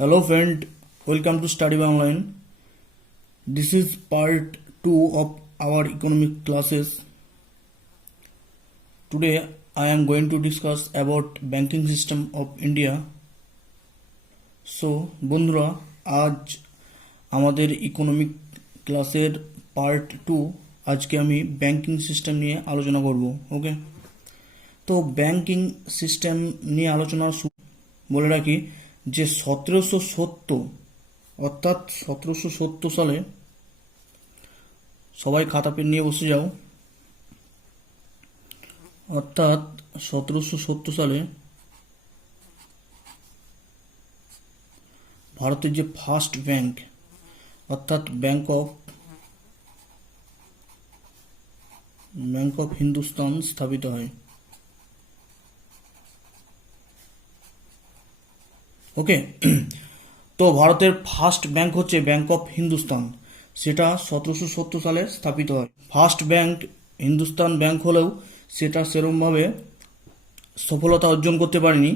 Hello friend, welcome to Study by Online. This is part 2 of our economic classes. Today I am going to discuss about banking system of India. So বন্ধুরা আজ আমাদের economic ক্লাসের part 2 আজকে আমি banking system নিয়ে আলোচনা করব। ওকে, তো ব্যাংকিং সিস্টেম নিয়ে আলোচনা বলে রাখি যে 1770 অর্থাৎ 1770 সালে, সবাই খাতা পেন নিয়ে বসে যাও, অর্থাৎ 1770 সালে ভারতের যে ফার্স্ট ব্যাংক অর্থাৎ ব্যাংক অফ হিন্দুস্তান স্থাপিত হয়। ওকে, তো ভারতের ফার্স্ট ব্যাংক হচ্ছে ব্যাংক অফ হিন্দুস্তান, সেটা 1770 সালে স্থাপিত হয়। ফার্স্ট ব্যাংক হিন্দুস্তান ব্যাংক হলেও সেটা সেরকমভাবে সফলতা অর্জন করতে পারেনি।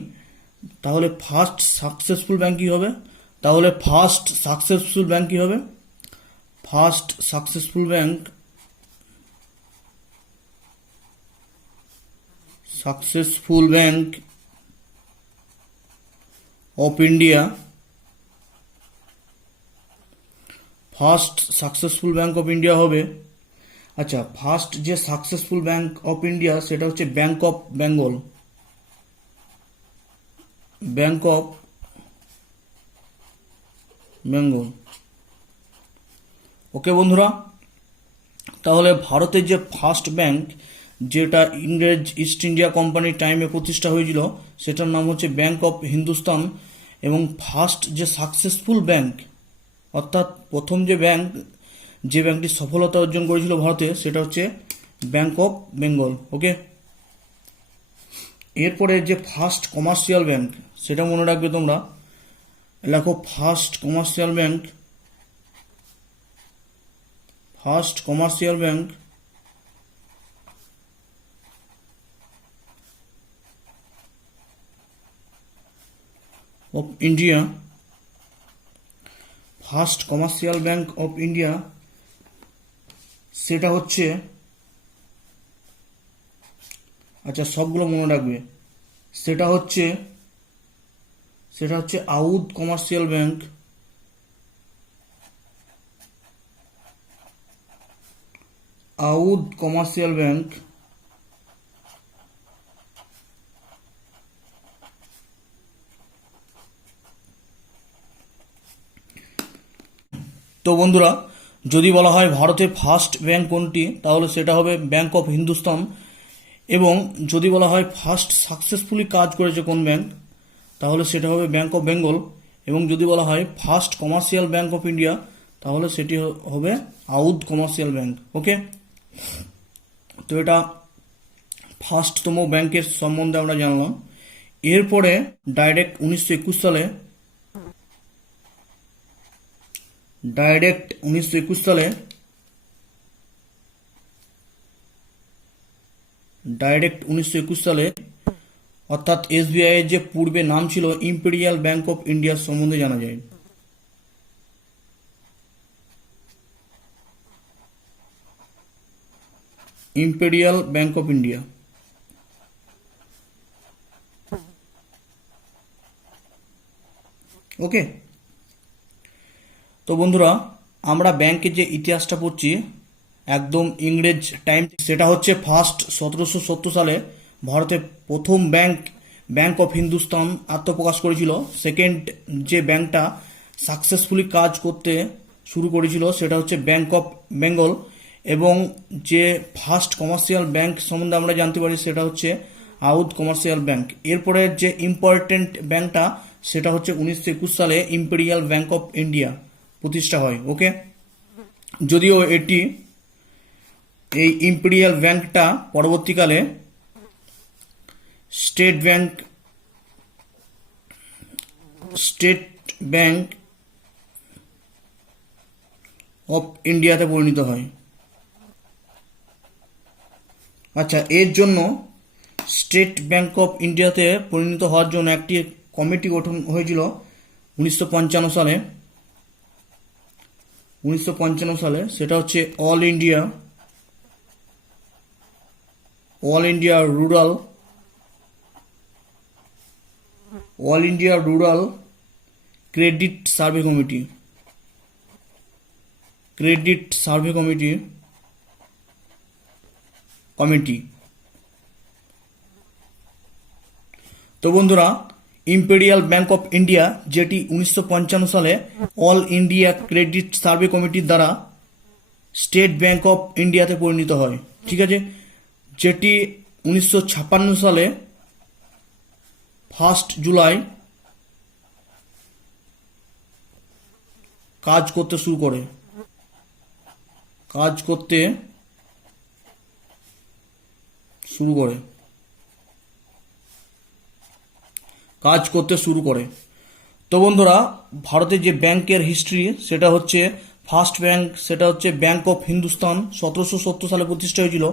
তাহলে ফার্স্ট সাকসেসফুল ব্যাংক কি হবে? First successful bank of India, first successful bank of India হবে। আচ্ছা, ফার্স্ট যে সাকসেসফুল ব্যাংক অফ ইন্ডিয়া সেটা হচ্ছে ব্যাংক অফ বেঙ্গল। ওকে বন্ধুরা, তাহলে ভারতের যে ফার্স্ট ব্যাংক, যেটা ইংরেজ ইস্ট ইন্ডিয়া কোম্পানির টাইমে প্রতিষ্ঠা হয়েছিল, সেটার নাম হচ্ছে ব্যাংক অফ হিন্দুস্তান। এবং ফার্স্ট যে সাকসেসফুল ব্যাংক অর্থাৎ প্রথম যে ব্যাংকটি সফলতা অর্জন করেছিল ভারতে, সেটা হচ্ছে ব্যাংক অফ বেঙ্গল। ওকে, এরপরে যে ফার্স্ট কমার্শিয়াল ব্যাংক, সেটা মনে রাখবে তোমরা, লেখো first commercial bank of India. First commercial bank of India সেটা হচ্ছে, আচ্ছা সবগুলো মনে রাখবে, সেটা হচ্ছে আউধ কমার্শিয়াল ব্যাংক। তো বন্ধুরা, যদি বলা হয় ভারতের ফার্স্ট ব্যাংক কোনটি, তাহলে সেটা হবে ব্যাংক অফ হিন্দুস্তান। এবং যদি বলা হয় ফার্স্ট সাকসেসফুলি কাজ করেছে কোন ব্যাংক, তাহলে সেটা হবে ব্যাংক অফ বেঙ্গল। এবং যদি বলা হয় first commercial bank of India, তাহলে সেটি হবে আউধ কমার্শিয়াল ব্যাংক। ওকে, তো এটা ফার্স্টতম ব্যাংকের সম্বন্ধে আমরা জানলাম। এরপরে ডাইরেক্ট 1921 সালে অর্থাৎ এসবিআই এর যে পূর্বে নাম ছিল ইম্পেরিয়াল ব্যাংক অফ ইন্ডিয়ার সম্বন্ধে জানা যায়। Imperial bank of India. Okay, তো বন্ধুরা, আমরা ব্যাংকের যে ইতিহাসটা পড়ছি একদম ইংরেজ টাইম, সেটা হচ্ছে ফার্স্ট 1770 সালে ভারতে প্রথম ব্যাংক অফ হিন্দুস্তান আত্মপ্রকাশ করেছিল। সেকেন্ড যে ব্যাংকটা সাকসেসফুলি কাজ করতে শুরু করেছিল সেটা হচ্ছে ব্যাংক অফ বেঙ্গল। এবং যে ফার্স্ট কমার্শিয়াল ব্যাংক সম্বন্ধে আমরা জানতে পারি সেটা হচ্ছে আউধ কমার্শিয়াল ব্যাংক। এরপরে যে ইম্পর্টেন্ট ব্যাংকটা সেটা হচ্ছে 1921 সালে ইম্পেরিয়াল ব্যাংক অফ ইন্ডিয়া প্রতিষ্ঠা হয়। ওকে, যদিও এই ইম্পেরিয়াল ব্যাংকটা পরবর্তীকালে স্টেট ব্যাংক অফ ইন্ডিয়াতে পরিণত হয়। আচ্ছা, এর জন্য স্টেট ব্যাংক অফ ইন্ডিয়াতে পরিণত হওয়ার জন্য একটি কমিটি গঠন হয়েছিল, 1955 সালে সেটা হচ্ছে all India rural credit survey committee. তো বন্ধুরা, ইম্পেরিয়াল ব্যাংক অফ ইন্ডিয়া যেটি 1955 সালে অল ইন্ডিয়া ক্রেডিট সার্ভে কমিটির দ্বারা স্টেট ব্যাংক অফ ইন্ডিয়াতে পরিণত হয়, ঠিক আছে, যেটি 1956 সালে 1 জুলাই কাজ করতে শুরু করে। তো বন্ধুরা, ভারতের যে ব্যাংকের হিস্ট্রি সেটা হচ্ছে ফার্স্ট ব্যাংক সেটা হচ্ছে ব্যাংক অফ হিন্দুস্তান 1770 সালে প্রতিষ্ঠা হয়েছিল।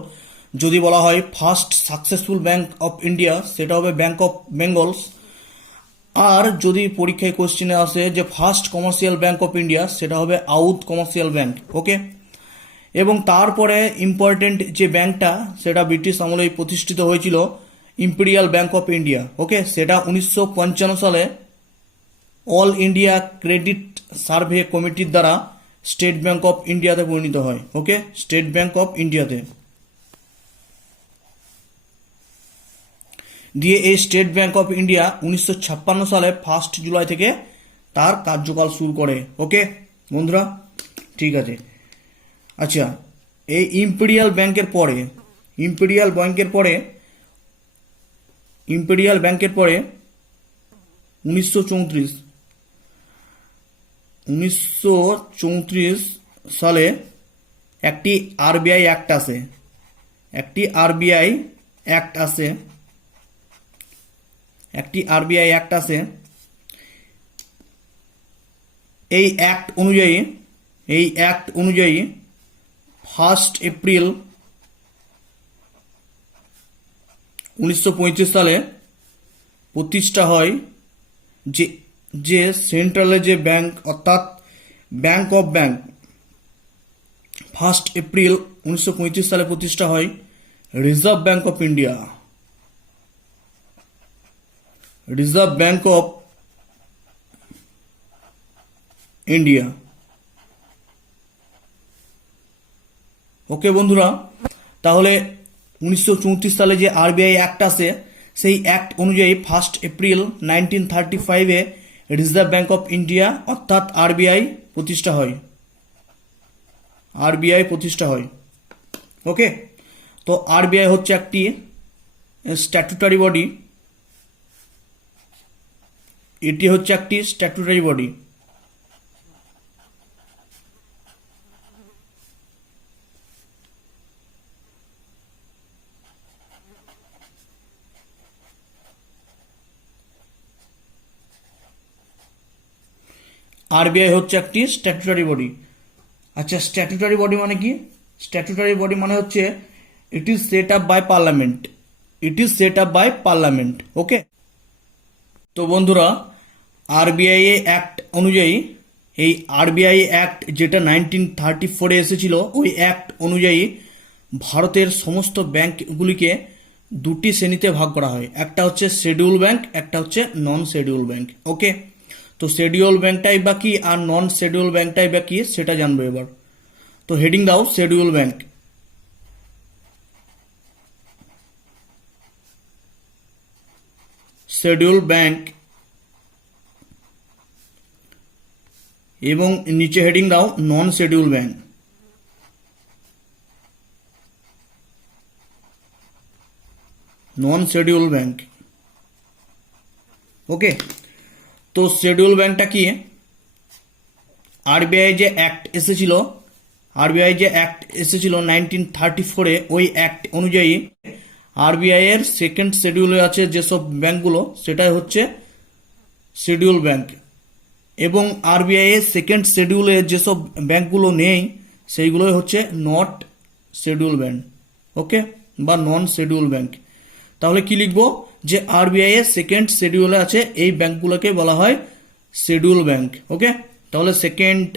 যদি বলা হয় first successful bank of India সেটা হবে ব্যাংক অফ বেঙ্গলস। আর যদি পরীক্ষায় কোশ্চেনে আসে যে first commercial bank of India সেটা হবে আউধ কমার্শিয়াল ব্যাংক। ওকে, এবং তারপরে ইম্পর্টেন্ট যে ব্যাংকটা সেটা ব্রিটিশ আমলেই প্রতিষ্ঠিত হয়েছিল ইম্পেরিয়াল ব্যাংক অফ ইন্ডিয়া। ওকে, সেটা 1955 সালে অল ইন্ডিয়া ক্রেডিট সার্ভে কমিটির দ্বারা স্টেট ব্যাংক অফ ইন্ডিয়াতে পরিণত হয়। ওকে, স্টেট ব্যাংক অফ ইন্ডিয়াতে দিয়ে এই স্টেট ব্যাংক অফ ইন্ডিয়া 1956 সালে 1 জুলাই থেকে তার কার্যকাল শুরু করে। ওকে বন্ধুরা, ঠিক আছে। আচ্ছা, এই ইম্পেরিয়াল ব্যাংকের পরে 1934 সালে একটি আরবিআই অ্যাক্ট আসে। এই অ্যাক্ট অনুযায়ী 1 এপ্রিল 1935 সালে প্রতিষ্ঠা হয় যে সেন্ট্রালের যে ব্যাংক অর্থাৎ ব্যাংক অফ ব্যাংক। 1 এপ্রিল 1935 সালে প্রতিষ্ঠা হয় রিজার্ভ ব্যাংক অফ ইন্ডিয়া। ওকে বন্ধুরা, তাহলে 1934 সালে যে আরবিআই অ্যাক্ট আছে সেই অ্যাক্ট অনুযায়ী 1 এপ্রিল 1935-এ রিজার্ভ ব্যাংক অফ ইন্ডিয়া অর্থাৎ আরবিআই প্রতিষ্ঠা হয়। ওকে, তো আরবিআই হচ্ছে একটি স্ট্যাটুটারি বডি। এটি হচ্ছে একটি স্ট্যাটুটারি বডি। আরবিআই হচ্ছে একটি স্ট্যাটুটারি বডি। আচ্ছা, স্ট্যাটুটারি বডি মানে কি? স্ট্যাটুটারি বডি মানে হচ্ছে it is set up by parliament. Okay, তো বন্ধুরা, আরবিআই অ্যাক্ট অনুযায়ী এই আরবিআই অ্যাক্ট যেটা 1934-এ এসেছিল, ওই অ্যাক্ট অনুযায়ী ভারতের সমস্ত ব্যাংকগুলিকে দুটি শ্রেণীতে ভাগ করা হয়। একটা হচ্ছে শিডিউল ব্যাংক, একটা হচ্ছে নন শিডিউল ব্যাংক। ওকে, তো শিডিউল ব্যাংকটাই বা কি আর নন শিডিউল ব্যাংকটাই বা কি সেটা জানবো এবার। তো হেডিং দাও শিডিউল ব্যাংক। এবং নিচে হেডিং দাও নন শিডিউল ব্যাংক। ওকে, তো শিডিউল ব্যাংকটা কি? আরবিআই যে অ্যাক্ট এসেছিল 1934-এ, ওই অ্যাক্ট অনুযায়ী আরবিআই এর সেকেন্ড শিডিউলে আছে যেসব ব্যাংকগুলো সেটাই হচ্ছে শিডিউল ব্যাংক, এবং আরবিআই এর সেকেন্ড শিডিউলে যেসব ব্যাংকগুলো নেই সেইগুলোই হচ্ছে নট শিডিউল ব্যাংক। ওকে, বা নন শিডিউল ব্যাংক। তাহলে কি লিখবো? যে আরবিআই এর সেকেন্ড শিডিউলে আছে এই ব্যাংকগুলোকে বলা হয় শিডিউল ব্যাংক। ওকে, তাহলে second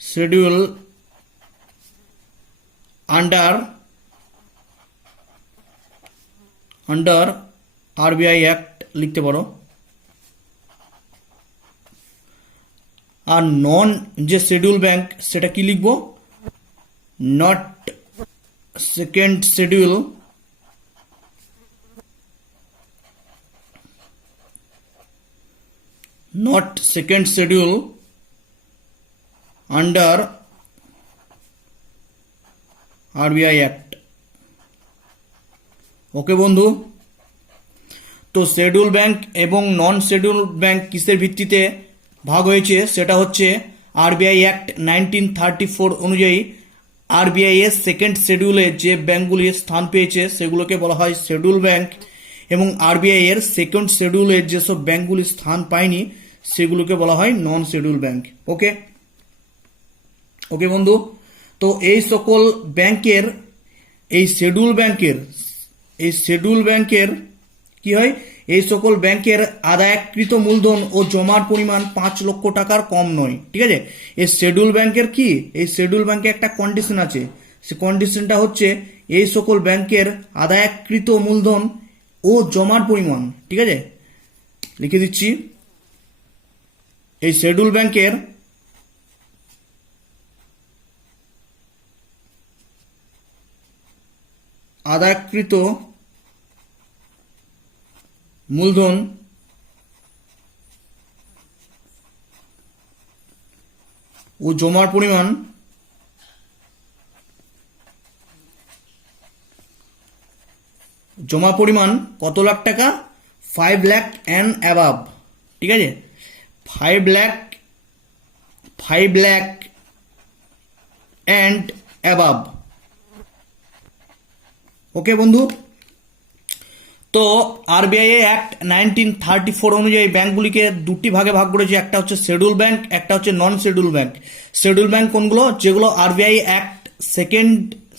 schedule under RBI act লিখতে পারো। আর নন যে শিডিউল ব্যাংক সেটা কি লিখবো, not second schedule under RBI act. Okay বন্ধু, তো শিডিউল ব্যাংক এবং নন শিডিউল ব্যাংক কিসের ভিত্তিতে ভাগ হয়েছে, সেটা হচ্ছে আরবিআই অ্যাক্ট 1934 অনুযায়ী আরবিআই এর সেকেন্ড শিডিউলে যে ব্যাংকগুলি স্থান পেয়েছে সেগুলোকে বলা হয় শিডিউল ব্যাংক, এবং আরবিআই এর সেকেন্ড শিডিউলে যেসব ব্যাংকগুলি স্থান পায়নি সেগুলোকে বলা হয় নন শিডিউল ব্যাংক। ওকে ওকে বন্ধু, তো এই সকল ব্যাংকের এই শিডিউল ব্যাংকের কি হয়, এই সকল ব্যাংকের আদায়কৃত মূলধন ও জমার পরিমাণ 5 লক্ষ টাকার কম নয়। ঠিক আছে, এই শিডিউল ব্যাংকের কি, এই শিডিউল ব্যাংকে একটা কন্ডিশন আছে, সে কন্ডিশনটা হচ্ছে এই সকল ব্যাংকের আদায়কৃত মূলধন ও জমার পরিমাণ, ঠিক আছে লিখে দিচ্ছি, এই শিডিউল ব্যাংকের আদায়কৃত মূলধন ও জমার পরিমাণ কত লাখ টাকা, 5 লাখ অ্যান্ড অ্যাবাভ। ঠিক আছে, 5 লাখ অ্যান্ড অ্যাবাভ। ওকে বন্ধু, তো আরবিআই অ্যাক্ট 1934 অনুযায়ী ব্যাংকগুলিকে দুটি ভাগে ভাগ করেছে, একটা হচ্ছে শিডিউল ব্যাংক, একটা হচ্ছে নন শিডিউল ব্যাংক। শিডিউল ব্যাংক কোনগুলো, যেগুলো আরবিআই অ্যাক্ট সেকেন্ড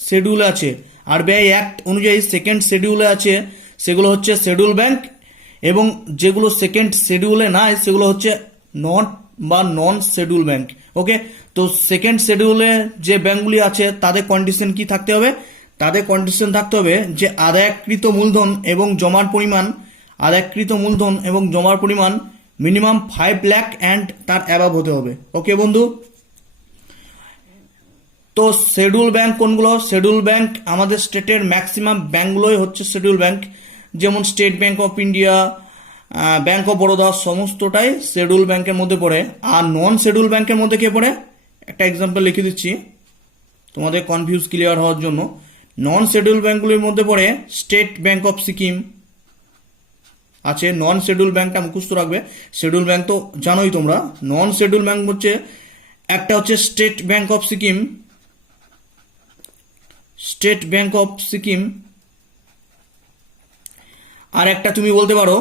শিডিউলে আছে, আরবিআই অ্যাক্ট অনুযায়ী সেকেন্ড শিডিউলে আছে সেগুলো হচ্ছে শিডিউল ব্যাংক, এবং যেগুলো সেকেন্ড শিডিউলে নাই সেগুলো হচ্ছে নন শিডিউল ব্যাংক। ওকে, তো সেকেন্ড শিডিউলে যে ব্যাংকগুলি আছে তাদের কন্ডিশন কি থাকতে হবে, তাদের কন্ডিশন থাকতে হবে যে আদায়কৃত মূলধন এবং জমার পরিমাণ মিনিমাম 5 লাখ অ্যান্ড তার অ্যাবাভ হতে হবে। ওকে বন্ধু, তো শিডিউল ব্যাংক কোনগুলো, শিডিউল ব্যাংক আমাদের স্টেটের ম্যাক্সিমাম ব্যাংকগুলোই হচ্ছে শিডিউল ব্যাংক, যেমন state bank of India, bank of Baroda, সমস্তটাই শিডিউল ব্যাংকের মধ্যে পড়ে। আর নন শিডিউল ব্যাংকের মধ্যে কে পড়ে, একটা এক্সাম্পল লিখে দিচ্ছি তোমাদের কনফিউজ ক্লিয়ার হওয়ার জন্য। নন শিডিউল ব্যাংকগুলির মধ্যে পড়ে স্টেট ব্যাংক অফ সিকিম আছে, নন শিডিউল ব্যাংকটা মুখস্থ রাখবে, শিডিউল ব্যাংক তো জানোই তোমরা। নন শিডিউল ব্যাংক হচ্ছে একটা হচ্ছে স্টেট ব্যাংক অফ সিকিম, আর একটা তুমি বলতে পারো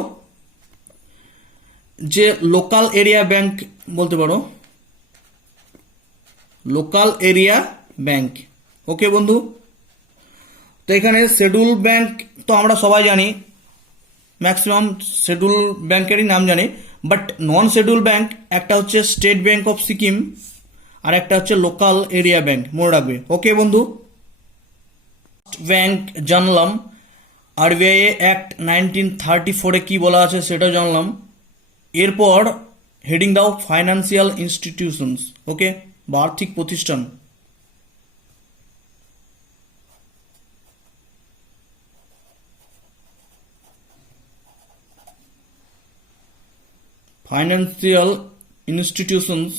যে লোকাল এরিয়া ব্যাংক বলতে পারো, লোকাল এরিয়া ব্যাংক। ওকে বন্ধু, তো এখানে শিডিউল ব্যাংক তো আমরা সবাই জানি, ম্যাক্সিমাম শিডিউল ব্যাংকেরই নাম জানি, বাট নন শিডিউল ব্যাংক একটা হচ্ছে স্টেট ব্যাংক অফ সিকিম আর একটা হচ্ছে লোকাল এরিয়া ব্যাংক, মনে রাখবে। ওকে বন্ধু, ব্যাংক জানলাম, আরবিআই অ্যাক্ট 1934 কি বলা আছে সেটাও জানলাম। এরপর হেডিং দাও ফাইন্যান্সিয়াল ইনস্টিটিউশনস। ওকে, বা আর্থিক প্রতিষ্ঠান। ফাইন্যান্সিয়াল ইনস্টিটিউশনস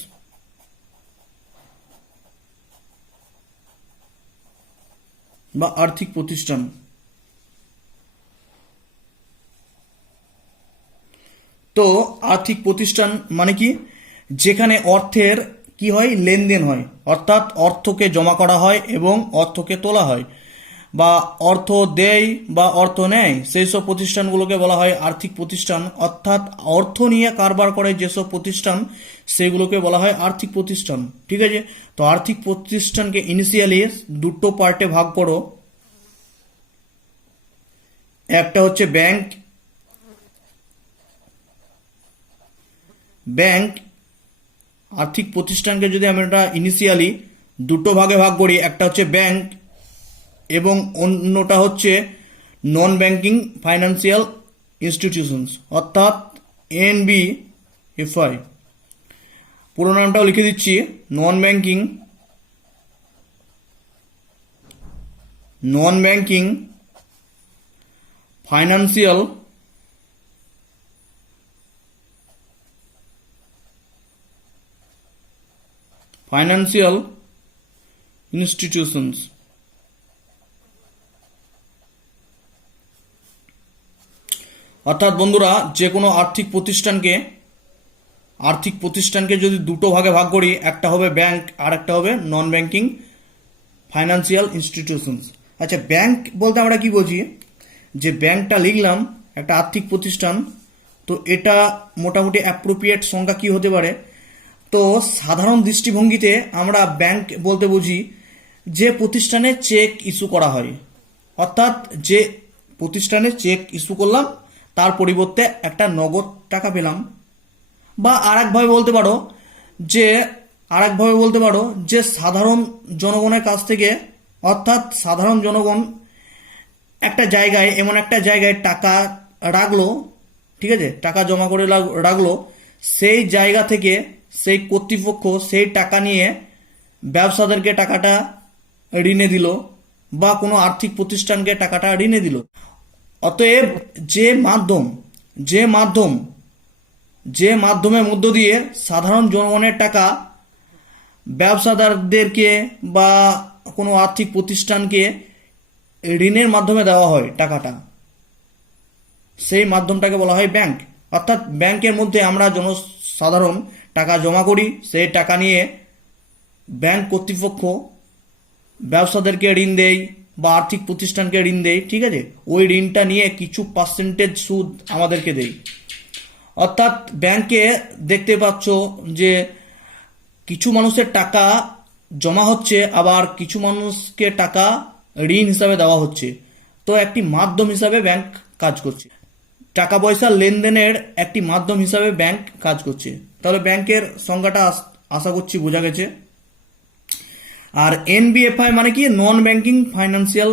বা আর্থিক প্রতিষ্ঠান। তো আর্থিক প্রতিষ্ঠান মানে কি, যেখানে অর্থের কি হয়, লেনদেন হয়, অর্থাৎ অর্থকে জমা করা হয় এবং অর্থকে তোলা হয়, বা অর্থ দেয় বা অর্থ নেয়, সেই সব প্রতিষ্ঠানগুলোকে বলা হয় আর্থিক প্রতিষ্ঠান। অর্থাৎ অর্থ নিয়ে কারবার করে যেসব প্রতিষ্ঠান সেগুলোকে বলা হয় আর্থিক প্রতিষ্ঠান। ঠিক আছে, তো আর্থিক প্রতিষ্ঠানকে ইনিশিয়ালি দুটো পার্টে ভাগ করো, একটা হচ্ছে ব্যাংক ব্যাংক আর্থিক প্রতিষ্ঠানকে যদি আমরা ইনিশিয়ালি দুটো ভাগে ভাগ করি, একটা হচ্ছে ব্যাংক এবং অন্যটা হচ্ছে নন ব্যাংকিং ফাইন্যান্সিয়াল ইনস্টিটিউশনস, অর্থাৎ NBFI। পুরো নামটাও লিখে দিচ্ছি, নন ব্যাংকিং ফাইন্যান্সিয়াল ইনস্টিটিউশনস। অর্থাৎ বন্ধুরা, যে কোনো আর্থিক প্রতিষ্ঠানকে যদি দুটো ভাগে ভাগ করি, একটা হবে ব্যাংক আর একটা হবে নন ব্যাংকিং ফাইন্যান্সিয়াল ইনস্টিটিউশনস। আচ্ছা, ব্যাংক বলতে আমরা কি বুঝি? যে ব্যাংকটা লিখলাম একটা আর্থিক প্রতিষ্ঠান, তো এটা মোটামুটি অ্যাপ্রোপ্রিয়েট সংজ্ঞা কি হতে পারে? তো সাধারণ দৃষ্টিভঙ্গিতে আমরা ব্যাংক বলতে বুঝি যে প্রতিষ্ঠানে চেক ইস্যু করা হয়, অর্থাৎ যে প্রতিষ্ঠানে চেক ইস্যু করলাম তার পরিবর্তে একটা নগদ টাকা পেলাম। বা আরেকভাবে বলতে পারো যে সাধারণ জনগণের কাছ থেকে, অর্থাৎ সাধারণ জনগণ এমন একটা জায়গায় টাকা রাখলো, ঠিক আছে, টাকা জমা করে রাখলো, সেই জায়গা থেকে সেই কর্তৃপক্ষ সেই টাকা নিয়ে ব্যবসাদারকে টাকাটা ঋণে দিল বা কোনো আর্থিক প্রতিষ্ঠানকে টাকাটা ঋণে দিল। অতএব যে মাধ্যমের মধ্য দিয়ে সাধারণ জনগণের টাকা ব্যবসাদারদেরকে বা কোনো আর্থিক প্রতিষ্ঠানকে ঋণের মাধ্যমে দেওয়া হয় টাকাটা, সেই মাধ্যমটাকে বলা হয় ব্যাংক। অর্থাৎ ব্যাংকের মধ্যে আমরা জনসাধারণ টাকা জমা করি, সেই টাকা নিয়ে ব্যাংক কর্তৃপক্ষ ব্যবসাদারকে ঋণ দেয় বা আর্থিক প্রতিষ্ঠানকে ঋণ দেয়, ঠিক আছে, ওই ঋণটা নিয়ে কিছু পার্সেন্টেজ সুদ আমাদেরকে দেয়। অর্থাৎ ব্যাংকে দেখতে পাচ্ছ যে কিছু মানুষের টাকা জমা হচ্ছে, আবার কিছু মানুষকে টাকা ঋণ হিসাবে দেওয়া হচ্ছে। তো একটি মাধ্যম হিসাবে ব্যাংক কাজ করছে, টাকা পয়সা লেনদেনের একটি মাধ্যম হিসাবে ব্যাংক কাজ করছে। তাহলে ব্যাংকের সংজ্ঞাটা আশা করছি বোঝা গেছে। আর NBFI মানে কি? নন ব্যাংকিং ফাইন্যান্সিয়াল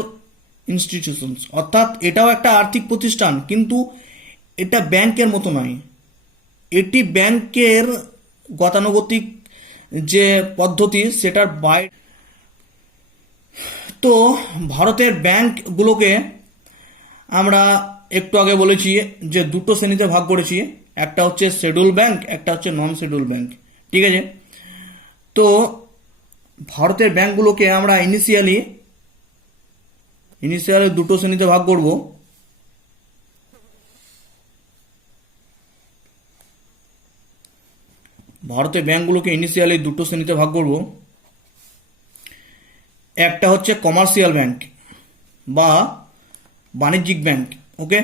ইনস্টিটিউশনস, অর্থাৎ এটাও একটা আর্থিক প্রতিষ্ঠান, কিন্তু এটা ব্যাংকের মতো নয়। এটি ব্যাংকের গতানুগতিক যে পদ্ধতি সেটার বাইরে। তো ভারতের ব্যাংকগুলোকে আমরা একটু আগে বলেছি যে দুটো শ্রেণীতে ভাগ করেছি, একটা হচ্ছে শিডিউল ব্যাংক, একটা হচ্ছে নন শিডিউল ব্যাংক, ঠিক আছে। তো ভারতের ব্যাংকগুলোকে আমরা ইনিশিয়ালি দুটো শ্রেণীতে ভাগ করব। ভারতের ব্যাংকগুলোকে ইনিশিয়ালি দুটো শ্রেণীতে ভাগ করব। একটা হচ্ছে কমার্শিয়াল ব্যাংক বা বাণিজ্যিক ব্যাংক, ওকে,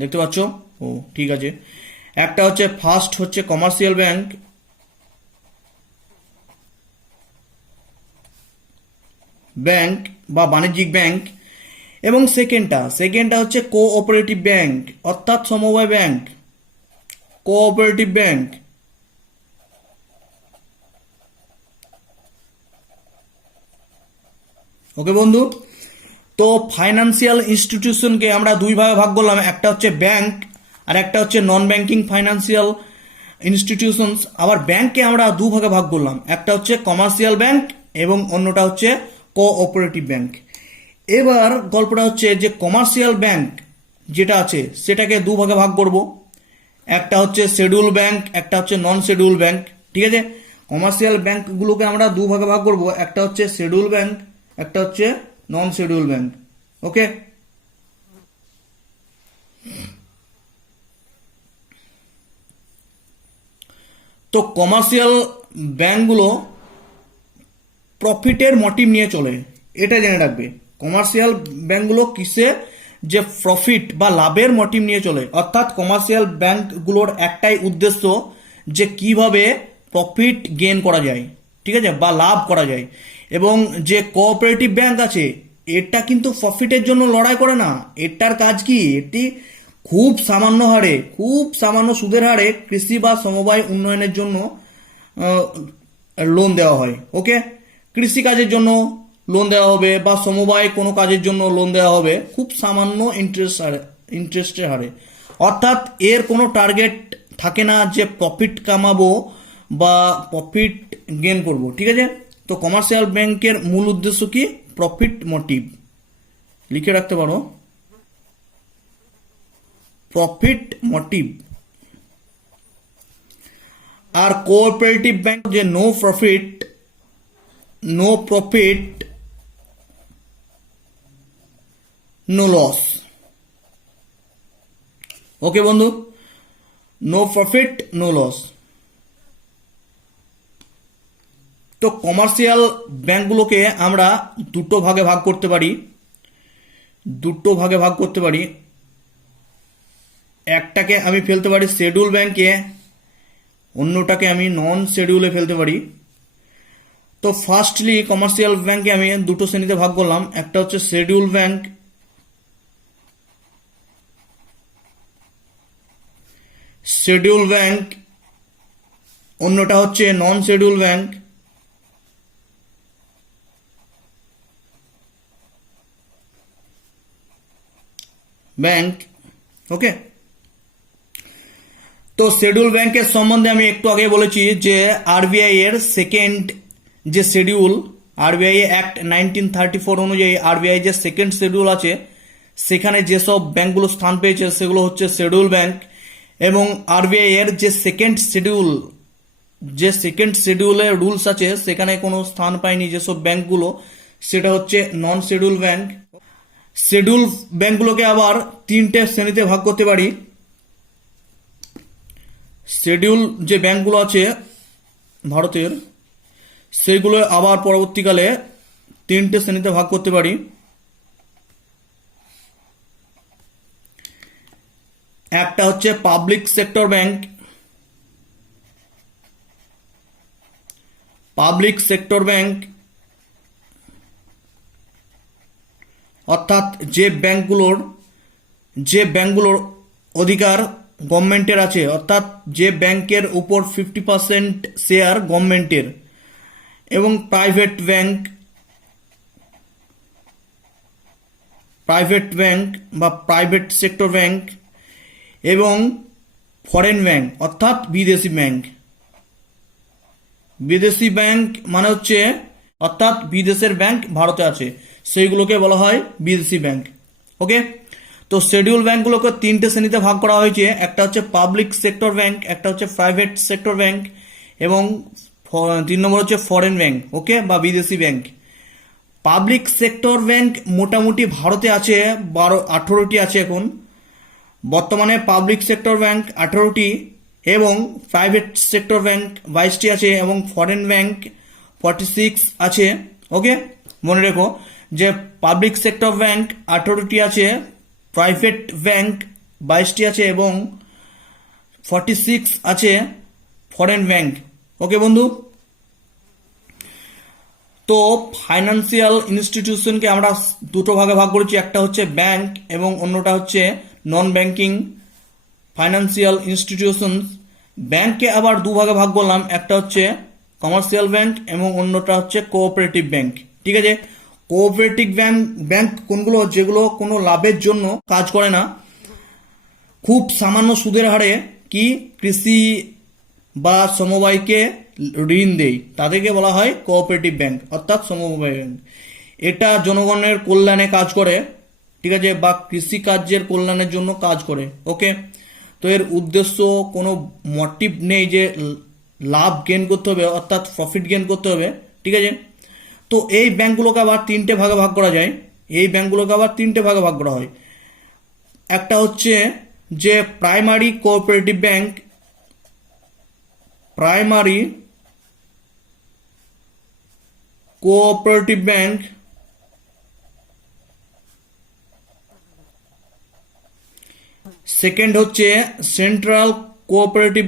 দেখতে পাচ্ছ? ও ঠিক আছে। একটা হচ্ছে ফার্স্ট হচ্ছে কমার্শিয়াল ব্যাংক, বা বাণিজ্যিক ব্যাংক, এবং সেকেন্ডটা হচ্ছে কোঅপারেটিভ ব্যাংক, অর্থাৎ সমবায় ব্যাংক, কোঅপারেটিভ ব্যাংক। ওকে বন্ধু, তো ফাইন্যান্সিয়াল ইনস্টিটিউশনকে আমরা দুই ভাগে ভাগ করলাম, একটা হচ্ছে ব্যাংক আর একটা হচ্ছে নন ব্যাংকিং ফাইন্যান্সিয়াল ইনস্টিটিউশনস। আবার ব্যাংককে আমরা দু ভাগে ভাগ করলাম, একটা হচ্ছে কমার্শিয়াল ব্যাংক এবং অন্যটা হচ্ছে কোঅপারেটিভ ব্যাংক। এবার গল্পটা হচ্ছে যে কমার্শিয়াল ব্যাংক যেটা আছে সেটাকে দু ভাগে ভাগ করব, একটা হচ্ছে শিডিউল ব্যাংক, একটা হচ্ছে নন শিডিউল ব্যাংক, ঠিক আছে। কমার্শিয়াল ব্যাংকগুলোকে আমরা দু ভাগে ভাগ করব, একটা হচ্ছে শিডিউল ব্যাংক, একটা হচ্ছে নন শিডিউল ব্যাংক, ওকে। তো কমার্শিয়াল ব্যাংকগুলো প্রফিটের মোটিভ নিয়ে চলে, এটা জেনে রাখবে। কমার্শিয়াল ব্যাংকগুলো কিসে? যে প্রফিট বা লাভের মোটিভ নিয়ে চলে। অর্থাৎ কমার্শিয়াল ব্যাংকগুলোর একটাই উদ্দেশ্য যে কিভাবে প্রফিট গেইন করা যায়, ঠিক আছে, বা লাভ করা যায়। এবং যে কোঅপারেটিভ ব্যাংক আছে এটা কিন্তু প্রফিটের জন্য লড়াই করে না। এটার কাজ কি? এটি খুব সামান্য সুদের হারে কৃষি বা সমবায় উন্নয়নের জন্য লোন দেওয়া হয়। ওকে, কৃষি কাজের জন্য লোন দেওয়া হবে বা সমবায় কোনো কাজের জন্য লোন দেওয়া হবে খুব সামান্য ইন্টারেস্টের হারে। অর্থাৎ এর কোনো টার্গেট থাকে না যে প্রফিট কামাবো বা প্রফিট গেন করব। ঠিক আছে, তো কমার্শিয়াল ব্যাংকের মূল উদ্দেশ্য কি? প্রফিট মোটিভ, লিখে রাখতে পারো, প্রফিট মোটিভ। আর কোঅপারেটিভ ব্যাংক যে নো প্রফিট নো লস। ওকে বন্ধু, নো প্রফিট নো লস। তো কমার্শিয়াল ব্যাংকগুলোকে আমরা দুটো ভাগে ভাগ করতে পারি। একটাকে আমি ফেলতে পারি শিডিউল ব্যাংকে, অন্যটাকে আমি নন শিডিউলে ফেলতে পারি। তো ফার্স্টলি কমার্শিয়াল ব্যাংকে আমি দুটো শ্রেণীতে ভাগ করলাম, একটা হচ্ছে শিডিউল ব্যাংক, অন্যটা হচ্ছে নন শিডিউল ব্যাংক। ওকে, তো শিডিউল ব্যাংকের সম্বন্ধে আমি একটু আগে বলেছি যে আরবিআই এর সেকেন্ড যে শিডিউল, আরবিআই অ্যাক্ট 1934 অনুযায়ী আরবিআই যে সেকেন্ড শিডিউল আছে সেখানে যেসব ব্যাংকগুলো স্থান পেয়েছে সেগুলো হচ্ছে শিডিউল ব্যাংক। এবং আরবিআই এর যে সেকেন্ড শিডিউলের রুলস আছে সেখানে কোনো স্থান পায়নি যেসব ব্যাংকগুলো, সেটা হচ্ছে নন শিডিউল ব্যাংক। শিডিউল ব্যাংকগুলোকে আবার তিনটে শ্রেণীতে ভাগ করতে পারি। শিডিউল যে ব্যাংকগুলো আছে ভারতের, সেইগুলো আবার পরবর্তীকালে তিনটে শ্রেণীতে ভাগ করতে পারি। একটা হচ্ছে পাবলিক সেক্টর ব্যাংক, অর্থাৎ যে ব্যাংকগুলোর অধিকার গভর্নমেন্টের আছে, অর্থাৎ যে ব্যাংকের উপর 50% শেয়ার গভর্নমেন্টের। এবং প্রাইভেট ব্যাংক বা প্রাইভেট সেক্টর ব্যাংক, এবং ফরেন ব্যাংক অর্থাৎ বিদেশি ব্যাংক মানে হচ্ছে অর্থাৎ বিদেশের ব্যাংক ভারতে আছে সেইগুলোকে বলা হয় বিদেশি ব্যাংক। ওকে, তো শিডিউল ব্যাংকগুলোকে তিনটে শ্রেণীতে ভাগ করা হয়েছে, একটা হচ্ছে পাবলিক সেক্টর ব্যাংক, একটা হচ্ছে প্রাইভেট সেক্টর ব্যাংক, এবং 3 নম্বর হচ্ছে ফরেন ব্যাংক। ওকে, বা বিদেশি ব্যাংক। পাবলিক সেক্টর ব্যাংক মোটামুটি ভারতে আছে 18টি আছে এখন বর্তমানে। পাবলিক সেক্টর ব্যাংক 18টি এবং প্রাইভেট সেক্টর ব্যাংক 22টি আছে এবং ফরেন ব্যাংক 46 আছে। ওকে, মনে রেখো যে পাবলিক সেক্টর ব্যাংক 18টি আছে, প্রাইভেট ব্যাংক 22টি আছে এবং 46 আছে ফরেন ব্যাংক। ওকে বন্ধু, তো ফাইন্যান্সিয়াল ইনস্টিটিউশনকে আমরা দুটো ভাগে ভাগ করেছি, একটা হচ্ছে ব্যাংক এবং অন্যটা হচ্ছে নন ব্যাংকিং ফাইন্যান্সিয়াল ইনস্টিটিউশন। ব্যাংককে আবার দুভাগে ভাগ করলাম, একটা হচ্ছে কমার্শিয়াল ব্যাংক এবং অন্যটা হচ্ছে কোঅপারেটিভ ব্যাংক। ঠিক আছে, কোঅপারেটিভ ব্যাংক কোনগুলো? যেগুলো কোনো লাভের জন্য কাজ করে না, খুব সামান্য সুদের হারে কি কৃষি বা সমবায়কে ঋণ দেয়, তাদেরকে বলা হয় কোঅপারেটিভ ব্যাংক অর্থাৎ সমবায় ব্যাংক। এটা জনগণের কল্যাণে কাজ করে, ঠিক আছে, বা কৃষি কার্যের কল্যাণের জন্য কাজ করে। ওকে, তো এর উদ্দেশ্য কোনো মোটিভ নেই যে লাভ গেইন করতে হবে অর্থাৎ প্রফিট গেইন করতে হবে। ঠিক আছে, তো এই ব্যাংকগুলোকে আবার তিনটে ভাগে ভাগ করা যায়, হয়। একটা হচ্ছে যে প্রাইমারি কোঅপারেটিভ ব্যাংক, সেকেন্ড হচ্ছে সেন্ট্রাল কোঅপারেটিভ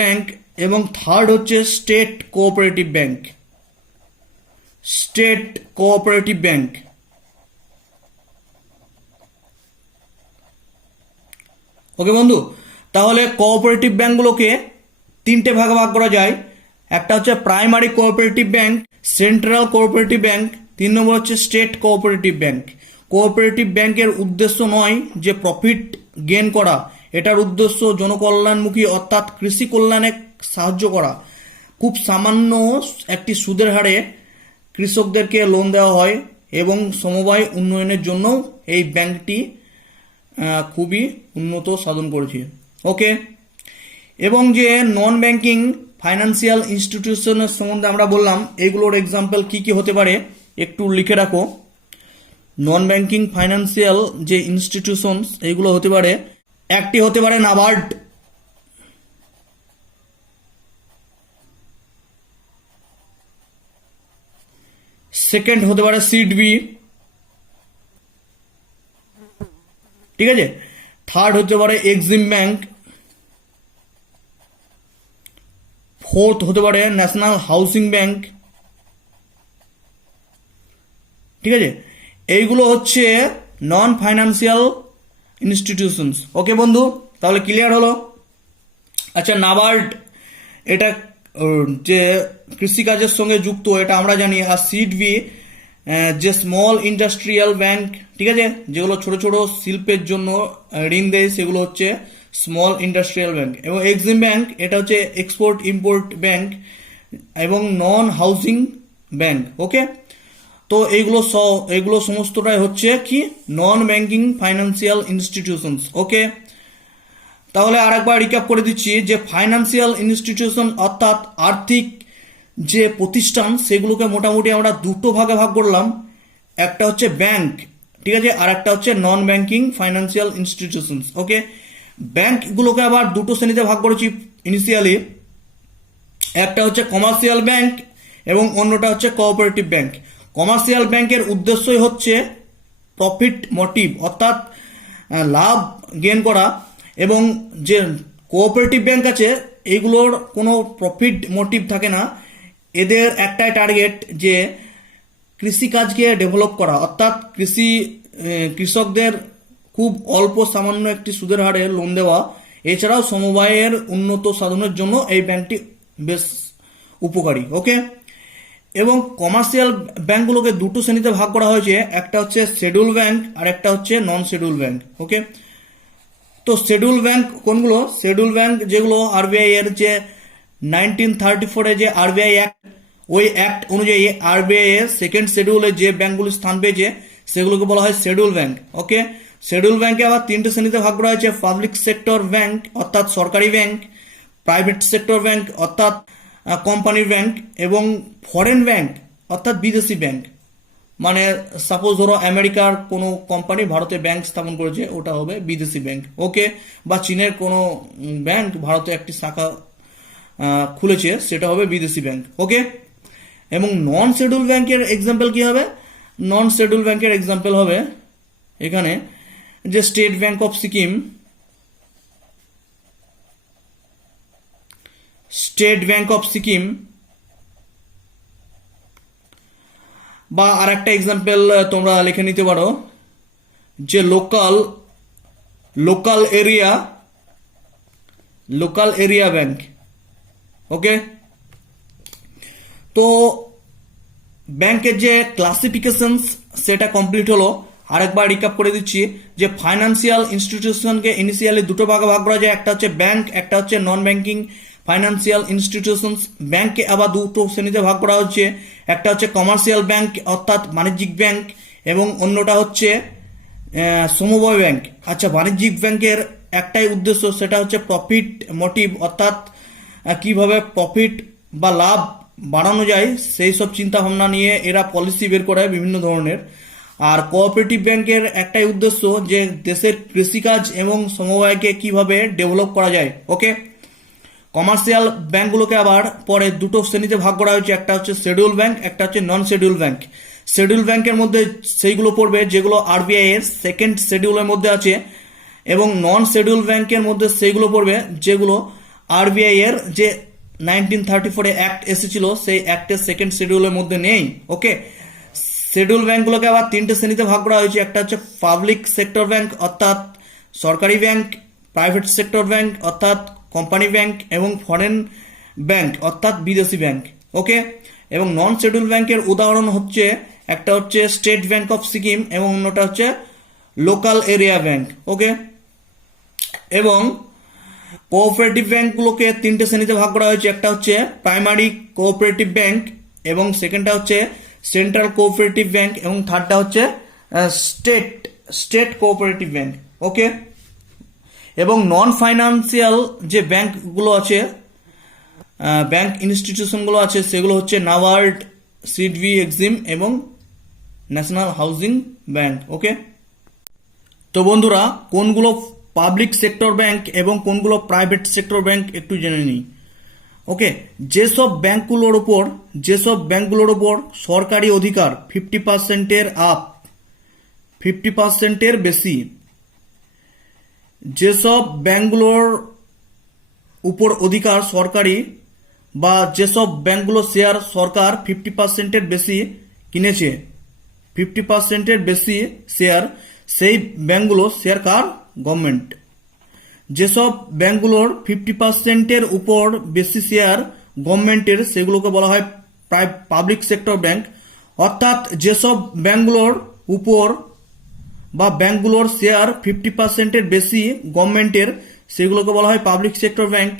ব্যাংক, এবং থার্ড হচ্ছে state cooperative bank. State cooperative bank. Okay বন্ধু, তাহলে কোঅপারেটিভ ব্যাংকগুলোকে তিনটে ভাগে ভাগ করা যায়। একটা হচ্ছে primary cooperative bank, central cooperative bank, 3 নম্বর হচ্ছে স্টেট কোঅপারেটিভ ব্যাংক। কোঅপারেটিভ ব্যাংকের উদ্দেশ্য নয় যে প্রফিট গেইন করা, এটার উদ্দেশ্য জনকল্যাণমুখী অর্থাৎ কৃষি কল্যাণে সাহায্য করা। খুব সামান্য একটি সুদের হারে কৃষকদেরকে লোন দেওয়া হয় এবং সমবায় উন্নয়নের জন্য এই ব্যাংকটি খুবই উন্নত সাধন করেছে। ওকে, এবং যে নন ব্যাংকিং ফাইন্যান্সিয়াল ইনস্টিটিউশনের সম্বন্ধে আমরা বললাম, এগুলোর এক্সাম্পল কি কি হতে পারে একটু লিখে রাখো। নন ব্যাংকিং ফাইন্যান্সিয়াল যে ইনস্টিটিউশনস এগুলো হতে পারে, একটি হতে পারে নাবার্ড, সেকেন্ড হতে পারে সিডবি, ঠিক আছে, থার্ড হতে পারে এক্সিম ব্যাংক, ফোর্থ হতে পারে ন্যাশনাল হাউসিং ব্যাংক, ঠিক আছে। এইগুলো হচ্ছে নন ফাইন্যান্সিয়াল ইনস্টিটিউশনস। ওকে বন্ধু, তাহলে ক্লিয়ার হলো। আচ্ছা, নাবার্ড এটা যে কৃষিকাজের সঙ্গে যুক্ত, এটা আমরা জানি। আর সিডবি যে স্মল ইন্ডাস্ট্রিয়াল ব্যাংক, ঠিক আছে, যেগুলো ছোট ছোট শিল্পের জন্য ঋণ দেয়, সেগুলো হচ্ছে স্মল ইন্ডাস্ট্রিয়াল ব্যাংক। এবং এক্সিম ব্যাংক এটা হচ্ছে এক্সপোর্ট ইম্পোর্ট ব্যাংক এবং নন হাউসিং ব্যাংক। ওকে, তো এইগুলো সমস্তটাই হচ্ছে কি নন ব্যাংকিং ফাইন্যান্সিয়াল ইনস্টিটিউশনস। ওকে, তাহলে আরেকবার রিক্যাপ করে দিচ্ছি যে ফাইন্যান্সিয়াল ইনস্টিটিউশন অর্থাৎ আর্থিক যে প্রতিষ্ঠান, সেগুলোকে মোটামুটি আমরা দুটো ভাগে ভাগ করলাম। একটা হচ্ছে ব্যাংক, ঠিক আছে, আর একটা হচ্ছে নন ব্যাংকিং ফাইন্যান্সিয়াল ইনস্টিটিউশনস। ওকে, ব্যাংকগুলোকে আবার দুটো শ্রেণীতে ভাগ করেছি ইনিশিয়ালি। একটা হচ্ছে কমার্শিয়াল ব্যাংক এবং অন্যটা হচ্ছে কোঅপারেটিভ ব্যাংক। কমার্শিয়াল ব্যাংকের উদ্দেশ্যই হচ্ছে প্রফিট মোটিভ অর্থাৎ লাভ গেইন করা, এবং যে কোঅপারেটিভ ব্যাংক আছে এইগুলোর কোনো প্রফিট মোটিভ থাকে না। এদের একটাই টার্গেট যে কৃষিকাজকে ডেভেলপ করা, অর্থাৎ কৃষকদের খুব অল্প সামান্য একটি সুদের হারে লোন দেওয়া। এছাড়াও সমবায়ের উন্নত সাধনের জন্য এই ব্যাংকটি বেশ উপকারী। ওকে, এবং কমার্শিয়াল ব্যাংকগুলোকে দুটো শ্রেণীতে ভাগ করা হয়েছে, একটা হচ্ছে শিডিউল ব্যাংক আর একটা হচ্ছে নন শিডিউল ব্যাংক। ওকে, তো শিডিউল ব্যাংক কোনগুলো? শিডিউল ব্যাংক যেগুলো আরবিআই এর যে 1934 যে আরবিআই অ্যাক্ট, ওই অ্যাক্ট অনুযায়ী আরবিআই এর সেকেন্ড শিডিউলে যে ব্যাংকগুলি স্থান পেয়েছে সেগুলোকে বলা হয় শিডিউল ব্যাংক। ওকে, শিডিউল ব্যাংকে আবার তিনটে শ্রেণীতে ভাগ করা হয়েছে, পাবলিক সেক্টর ব্যাংক অর্থাৎ সরকারি ব্যাংক, প্রাইভেট সেক্টর ব্যাংক অর্থাৎ কোম্পানির ব্যাংক, এবং ফরেন ব্যাংক অর্থাৎ বিদেশি ব্যাংক। মানে সাপোজ ধরো আমেরিকার কোনো কোম্পানি ভারতে ব্যাংক স্থাপন করেছে, ওটা হবে বিদেশি ব্যাংক। ওকে, বা চীনের কোনো ব্যাংক ভারতে একটি শাখা খুলেছে, সেটা হবে বিদেশি ব্যাংক। ওকে, এবং নন শিডিউল ব্যাংকের এক্সাম্পল কি হবে? নন শিডিউল ব্যাংকের এক্সাম্পল হবে এখানে যে state bank of Sikkim, state bank of Sikkim, বা আর একটা এক্সাম্পল তোমরা লিখে নিতে পারো যে লোকাল এরিয়া ব্যাংক। ওকে, তো ব্যাংকের যে ক্লাসিফিকেশন সেটা কমপ্লিট হলো। আরেকবার রিক্যাপ করে দিচ্ছি যে ফাইন্যান্সিয়াল ইনস্টিটিউশনকে ইনিশিয়ালি দুটো ভাগে ভাগ করা যায়, একটা হচ্ছে ব্যাংক, একটা হচ্ছে নন ব্যাংকিং ফাইন্যান্সিয়াল ইনস্টিটিউশনস। ব্যাংককে আবার দুটো শ্রেণীতে ভাগ করা হচ্ছে, একটা হচ্ছে কমার্শিয়াল ব্যাংক অর্থাৎ বাণিজ্যিক ব্যাংক, এবং অন্যটা হচ্ছে সমবায় ব্যাংক। আচ্ছা, বাণিজ্যিক ব্যাংকের একটাই উদ্দেশ্য, সেটা হচ্ছে প্রফিট মোটিভ অর্থাৎ কিভাবে প্রফিট বা লাভ বাড়ানো যায় সেই সব চিন্তা ভাবনা নিয়ে এরা পলিসি বের করে বিভিন্ন ধরনের। আর কোঅপারেটিভ ব্যাংকের একটাই উদ্দেশ্য যে দেশের কৃষিকাজ এবং সমবায়কে কিভাবে ডেভেলপ করা যায়। ওকে, কমার্শিয়াল ব্যাংকগুলোকে আবার পরে দুটো শ্রেণীতে ভাগ করা হয়েছে, একটা হচ্ছে শিডিউল ব্যাংক, একটা হচ্ছে নন শিডিউল ব্যাংক। শিডিউল ব্যাংকের মধ্যে সেইগুলো পড়বে যেগুলো আরবিআই এর সেকেন্ড শিডিউলের মধ্যে আছে, এবং নন শিডিউল ব্যাংকের মধ্যে সেইগুলো পড়বে যেগুলো আরবিআই এর যে 1934 অ্যাক্ট এসেছিল, সেই অ্যাক্টের সেকেন্ড শিডিউলের মধ্যে নেই। ওকে, শিডিউল ব্যাংকগুলোকে আবার তিনটে শ্রেণীতে ভাগ করা হয়েছে। একটা হচ্ছে পাবলিক সেক্টর ব্যাংক অর্থাৎ সরকারি ব্যাংক, প্রাইভেট সেক্টর ব্যাংক অর্থাৎ কোম্পানি ব্যাংক, এবং ফরেন ব্যাংক অর্থাৎ বিদেশি ব্যাংক। ওকে, এবং নন শিডিউল ব্যাংকের উদাহরণ হচ্ছে, একটা হচ্ছে স্টেট ব্যাংক অফ সিকিম এবং অন্যটা হচ্ছে লোকাল এরিয়া ব্যাংক। ওকে, এবং কোঅপারেটিভ ব্যাংকগুলোকে তিনটে শ্রেণীতে ভাগ করা হয়েছে। একটা হচ্ছে প্রাইমারি কোঅপারেটিভ ব্যাংক, এবং সেকেন্ডটা হচ্ছে সেন্ট্রাল কোঅপারেটিভ ব্যাংক, এবং থার্ডটা হচ্ছে স্টেট কোঅপারেটিভ ব্যাংক। ওকে, এবং নন ফাইন্যান্সিয়াল যে ব্যাংকগুলো আছে, ব্যাংক ইনস্টিটিউশনগুলো আছে, সেগুলো হচ্ছে নাবার্ড, সিডবি, এক্সিম এবং ন্যাশনাল হাউজিং ব্যাংক। ওকে, তো বন্ধুরা কোনগুলো পাবলিক সেক্টর ব্যাংক এবং কোনগুলো প্রাইভেট সেক্টর ব্যাংক একটু জেনে নিই। ওকে, যেসব ব্যাংকগুলোর ওপর সরকারি অধিকার 50%-এর 50%-এর বেশি, যেসব ব্যাংকগুলোর উপর অধিকার সরকারি, বা যেসব ব্যাংকগুলো শেয়ার সরকার 50%-এর বেশি কিনেছে, 50%-এর বেশি শেয়ার, সেই ব্যাংকগুলো শেয়ার কার? গভর্নমেন্ট। যেসব ব্যাংকগুলোর 50%-এর উপর বেশি শেয়ার গভর্নমেন্টের, সেগুলোকে বলা হয় পাবলিক সেক্টর ব্যাংক। অর্থাৎ যেসব ব্যাংকগুলোর উপর বা ব্যাংকগুলোর শেয়ার 50%-এর বেশি গভর্নমেন্টের, সেগুলোকে বলা হয় পাবলিক সেক্টর ব্যাংক।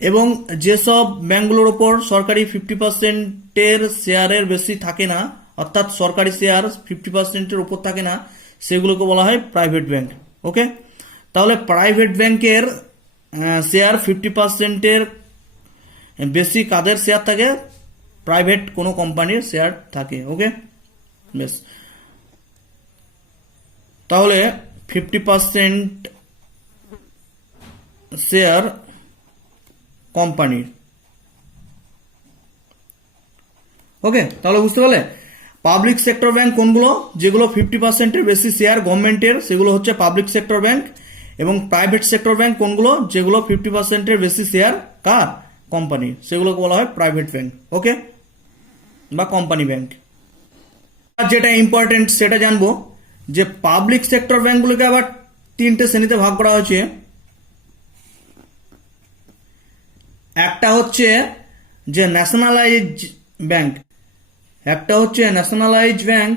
এবং যেসব ব্যাংকগুলোর উপর সরকারি 50%-এর শেয়ারের বেশি থাকে না, অর্থাৎ সরকারি শেয়ার 50%-এর উপর থাকে না, সেগুলোকে বলা হয় প্রাইভেট ব্যাংক। ওকে, তাহলে প্রাইভেট ব্যাংকের শেয়ার 50%-এর বেশি কাদের শেয়ার থাকে? প্রাইভেট কোনো কোম্পানির শেয়ার থাকে। ওকে, বেশ, তাহলে 50% শেয়ার কোম্পানির। ওকে, তাহলে বুঝতে পারলে পাবলিক সেক্টর ব্যাংক কোনগুলো? যেগুলো 50%-এর বেশি শেয়ার গভর্নমেন্টের, সেগুলো হচ্ছে পাবলিক সেক্টর ব্যাংক। এবং প্রাইভেট সেক্টর ব্যাংক কোনগুলো? যেগুলো 50%-এর বেশি শেয়ার কার? কোম্পানি, সেগুলোকে বলা হয় প্রাইভেট ব্যাংক। ওকে, বা কোম্পানি ব্যাংক। আর যেটা ইম্পর্টেন্ট সেটা জানবো, যে পাবলিক সেক্টর ব্যাংকগুলোকে আবার তিনটে শ্রেণীতে ভাগ করা হয়েছে। একটা হচ্ছে যে ন্যাশনালাইজ ব্যাংক, একটা হচ্ছে ন্যাশনালাইজ ব্যাংক।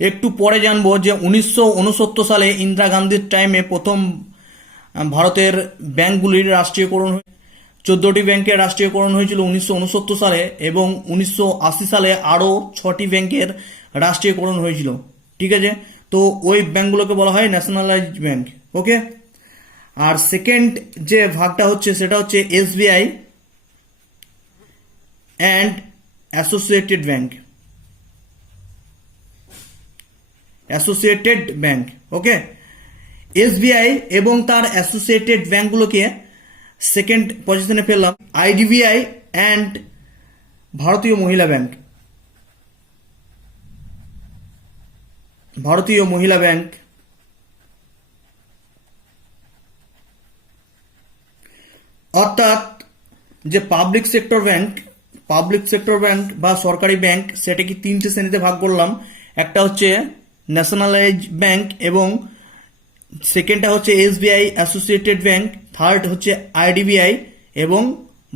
একটু পরে জানবো যে 1969 সালে ইন্দিরা গান্ধীর টাইমে প্রথম ভারতের ব্যাংকগুলির রাষ্ট্রীয়করণ, 14টি ব্যাংকের রাষ্ট্রীয়করণ হয়েছিল 1969 সালে, এবং 1980 সালে আরও 6টি ব্যাংকের রাষ্ট্রীয়করণ হয়েছিল। ঠিক আছে, তো ওই ব্যাংকগুলোকে বলা হয় ন্যাশনালাইজ ব্যাংক। ওকে, আর সেকেন্ড যে ভাগটা হচ্ছে সেটা হচ্ছে SBI and associated bank. Okay, SBI এবং তার অ্যাসোসিয়েটেড ব্যাংকগুলোকে সেকেন্ড পজিশনে ফেললাম। আইডিবিআই অ্যান্ড ভারতীয় মহিলা ব্যাংক, অর্থাৎ যে পাবলিক সেক্টর ব্যাংক বা সরকারি ব্যাংক, সেটাকে তিনটে শ্রেণীতে ভাগ করলাম। একটা হচ্ছে ন্যাশনালাইজ ব্যাংক, এবং সেকেন্ডটা হচ্ছে এসবিআই অ্যাসোসিয়েটেড ব্যাংক, থার্ড হচ্ছে আইডিবিআই এবং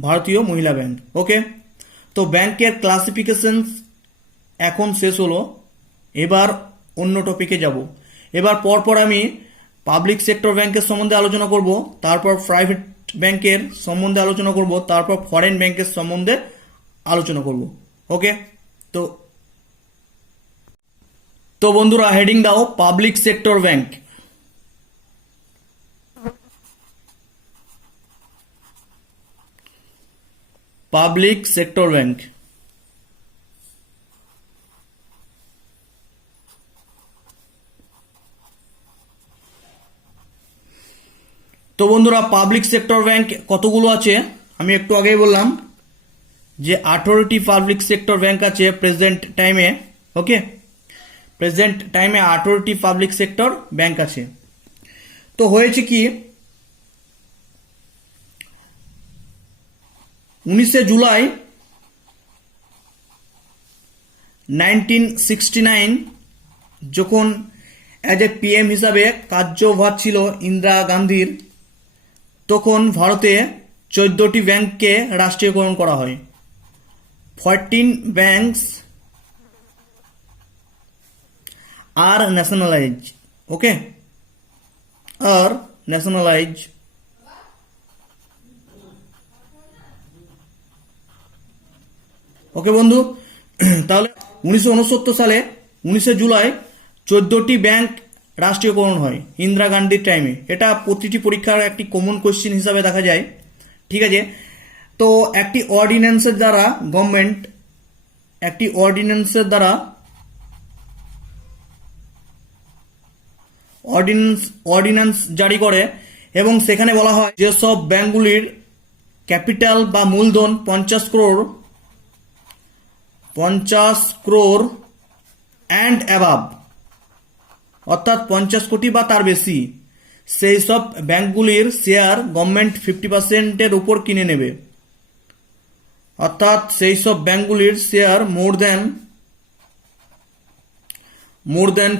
ভারতীয় মহিলা ব্যাংক। ওকে, তো ব্যাংকের ক্লাসিফিকেশন এখন শেষ হলো। এবার অন্য টপিকে যাব। এবার পরপর আমি পাবলিক সেক্টর ব্যাংকের সম্বন্ধে আলোচনা করব, তারপর প্রাইভেট ব্যাংকের সম্বন্ধে আলোচনা করব, তারপর ফরেন ব্যাংকের সম্বন্ধে আলোচনা করব। ওকে, তো বন্ধুরা হেডিং দাও public sector bank. Public sector bank, তো বন্ধুরা পাবলিক সেক্টর ব্যাংক কতগুলো আছে আমি একটু আগেই বললাম যে 18টি পাবলিক সেক্টর ব্যাংক আছে প্রেজেন্ট টাইমে। ওকে, প্রেজেন্ট টাইমে 18টি পাবলিক সেক্টর ব্যাংক আছে। তো হয়েছে কি, 19 জুলাই 1969 যখন অ্যাজ এ পিএম হিসাবে কার্যভার ছিল ইন্দিরা গান্ধীর, তখন ভারতে 14টি ব্যাংককে রাষ্ট্রীয়করণ করা হয়। 14 ব্যাংকস আর ন্যাশনালাইজ, ওকে, আর ন্যাশনালাইজ। ওকে বন্ধু, তাহলে 1969 সালে 19 জুলাই 14টি ব্যাংক রাষ্ট্রীয়করণ হয় ইন্দিরা গান্ধীর টাইমে। এটা প্রতিটি পরীক্ষার একটি কমন কোশ্চেন হিসাবে দেখা যায়, ঠিক আছে। তো একটি অর্ডিন্যান্সের দ্বারা গভর্নমেন্ট একটি অর্ডিন্যান্স জারি করে এবং সেখানে বলা হয় যেসব ব্যাংকগুলির ক্যাপিটাল বা মূলধন 50 crore অ্যান্ড অ্যাবাভ, অর্থাৎ 50 কোটি বা তার বেশি, সেই সব ব্যাংকগুলির শেয়ার গভর্নমেন্ট 50%-এর উপর কিনে নেবে। অর্থাৎ সেই সব ব্যাংকগুলির শেয়ার মোর দেন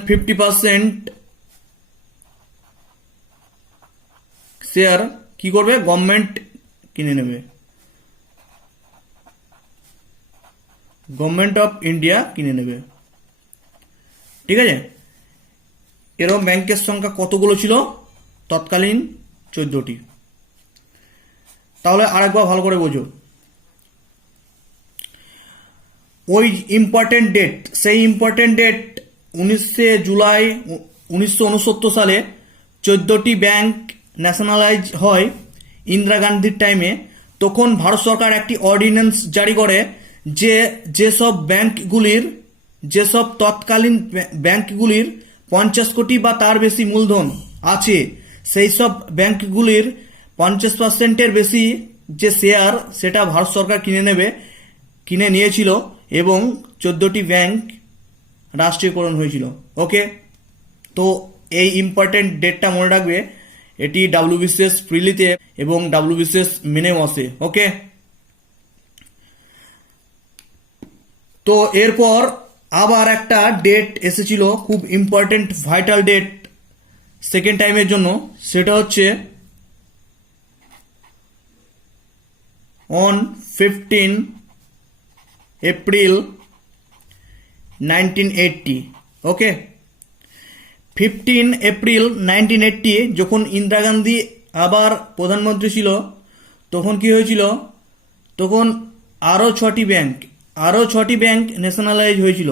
50% শেয়ার কি করবে, গভর্নমেন্ট কিনে নেবে, গভর্নমেন্ট অফ ইন্ডিয়া কিনে নেবে, ঠিক আছে। এরকম ব্যাংকের সংখ্যা কতগুলো ছিল তৎকালীন? 14টি। তাহলে আরেকবার ভালো করে বোঝো, ওই ইম্পর্টেন্ট ডেট, সেই ইম্পর্টেন্ট ডেট 19 জুলাই 1969 সালে 14টি ব্যাংক ন্যাশনালাইজ হয় ইন্দিরা গান্ধীর টাইমে। তখন ভারত সরকার একটি অর্ডিন্যান্স জারি করে যেসব তৎকালীন ব্যাংকগুলির 50 কোটি বা তার বেশি মূলধন আছে, সেই সব ব্যাংকগুলির 50%-এর বেশি যে শেয়ার, সেটা ভারত সরকার কিনে নিয়েছিল এবং 14টি ব্যাংক রাষ্ট্রীয়করণ হয়েছিল। ওকে, তো এই ইম্পর্টেন্ট ডেটটা মনে রাখবে, এটি WBCS প্রিলিতে এবং WBCS মেনেও আসে। ওকে, তো এরপর আবার একটা ডেট এসেছিল, খুব ইম্পর্টেন্ট ভাইটাল ডেট সেকেন্ড টাইমের জন্য, সেটা হচ্ছে অন 15 এপ্রিল 1980। ওকে, 15 এপ্রিল 1980 যখন ইন্দিরা গান্ধী আবার প্রধানমন্ত্রী ছিল, তখন কি হয়েছিল, তখন আরও 6টি ব্যাংক ন্যাশনালাইজ হয়েছিল,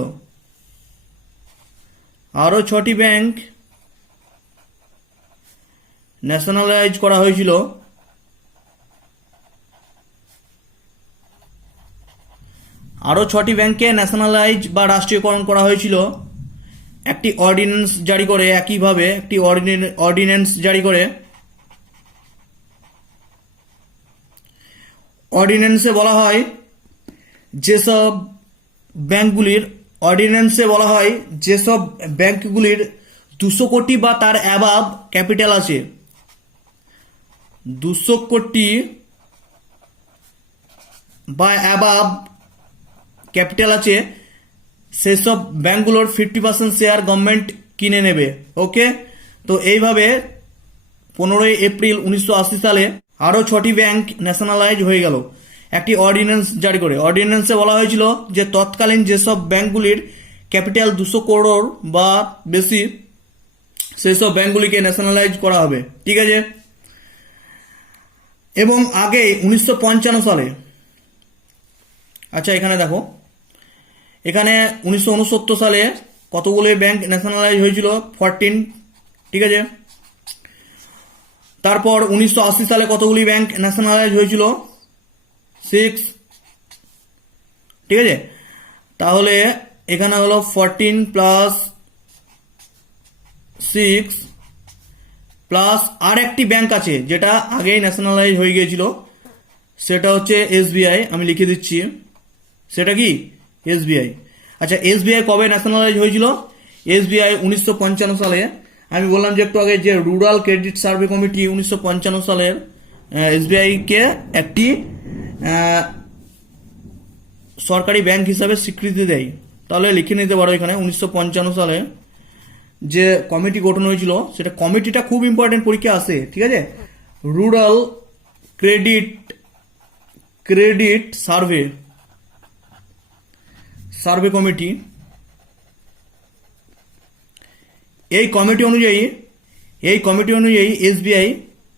আরও 6টি ব্যাংক ন্যাশনালাইজ করা হয়েছিল। আরও 6টি ব্যাংকে ন্যাশনালাইজ বা রাষ্ট্রীয়করণ করা হয়েছিল একটি অর্ডিন্যান্স জারি করে, একইভাবে একটি অর্ডিন্যান্স জারি করে। অর্ডিন্যান্সে বলা হয় যেসব ব্যাংকগুলির 200 কোটি বা তার অ্যাবাভ ক্যাপিটাল আছে, 200 কোটি বা অ্যাবাভ ক্যাপিটাল আছে, সেসব ব্যাংকগুলোর 50% শেয়ার গভর্নমেন্ট কিনে নেবে। ওকে, তো এইভাবে 15 এপ্রিল 1980 সালে আরও 6টি ব্যাংক ন্যাশনালাইজ হয়ে গেল একটি অর্ডিন্যান্স জারি করে। অর্ডিন্যান্সে বলা হয়েছিল যে তৎকালীন যেসব ব্যাংকগুলির ক্যাপিটাল 200 করোড় বা বেশি, সেসব ব্যাংকগুলিকে ন্যাশনালাইজ করা হবে, ঠিক আছে। এবং আগে 1955 সালে, আচ্ছা এখানে দেখো, এখানে 1969 সালে কতগুলো ব্যাংক ন্যাশনালাইজ হয়েছিল, 14, ঠিক আছে। তারপর 1980 সালে কতগুলি ব্যাংক ন্যাশনালাইজ হয়েছিল, 6, ঠিক আছে। তাহলে এখানে হলো 14 প্লাস 6 প্লাস আর একটি ব্যাংক আছে যেটা আগেই ন্যাশনালাইজ হয়ে গিয়েছিল, সেটা হচ্ছে SBI। আমি লিখে দিচ্ছি, সেটা কি SBI। আচ্ছা, SBI কবে ন্যাশনালাইজ হয়েছিল? SBI 1955 সালে। আমি বললাম যে একটু আগে যে রুরাল ক্রেডিট সার্ভে কমিটি 1955 সালের SBI কে একটি সরকারি ব্যাংক হিসাবে স্বীকৃতি দেয়। তাহলে লিখে নিতে পারো এখানে 1955 সালে যে কমিটি গঠন হয়েছিল, সেটা কমিটিটা খুব ইম্পর্টেন্ট, পরীক্ষা আসে, ঠিক আছে। Rural credit survey committee. এই কমিটি অনুযায়ী এসবিআই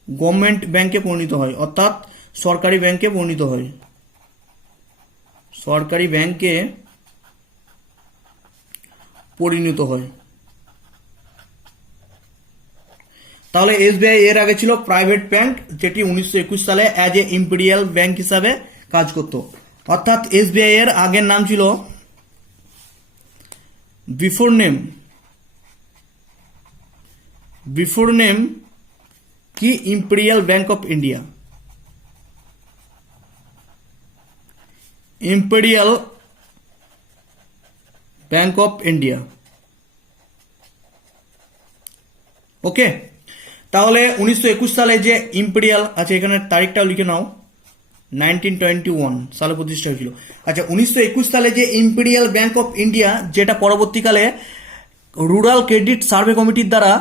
গভর্নমেন্ট ব্যাংকে পরিণত হয়, অর্থাৎ সরকারি ব্যাংকে পরিণত হয়। তাহলে এসবিআই এর আগে ছিল প্রাইভেট ব্যাংক, যেটি 1921 সালে অ্যাজ এ ইম্পেরিয়াল ব্যাংক হিসাবে কাজ করত। অর্থাৎ এসবিআই এর আগের নাম ছিল, বিফোর নেম কি, imperial bank of India. Imperial bank of India. Okay, তাহলে 1921 সালে যে ইম্পেরিয়াল আছে, এখানে তারিখটাও লিখে নাও, 1921 সালে প্রতিষ্ঠা হয়েছিল। আচ্ছা, 1921 সালে যে ইম্পেরিয়াল ব্যাংক অফ ইন্ডিয়া, যেটা পরবর্তীকালে রুরাল ক্রেডিট সার্ভে কমিটির দ্বারা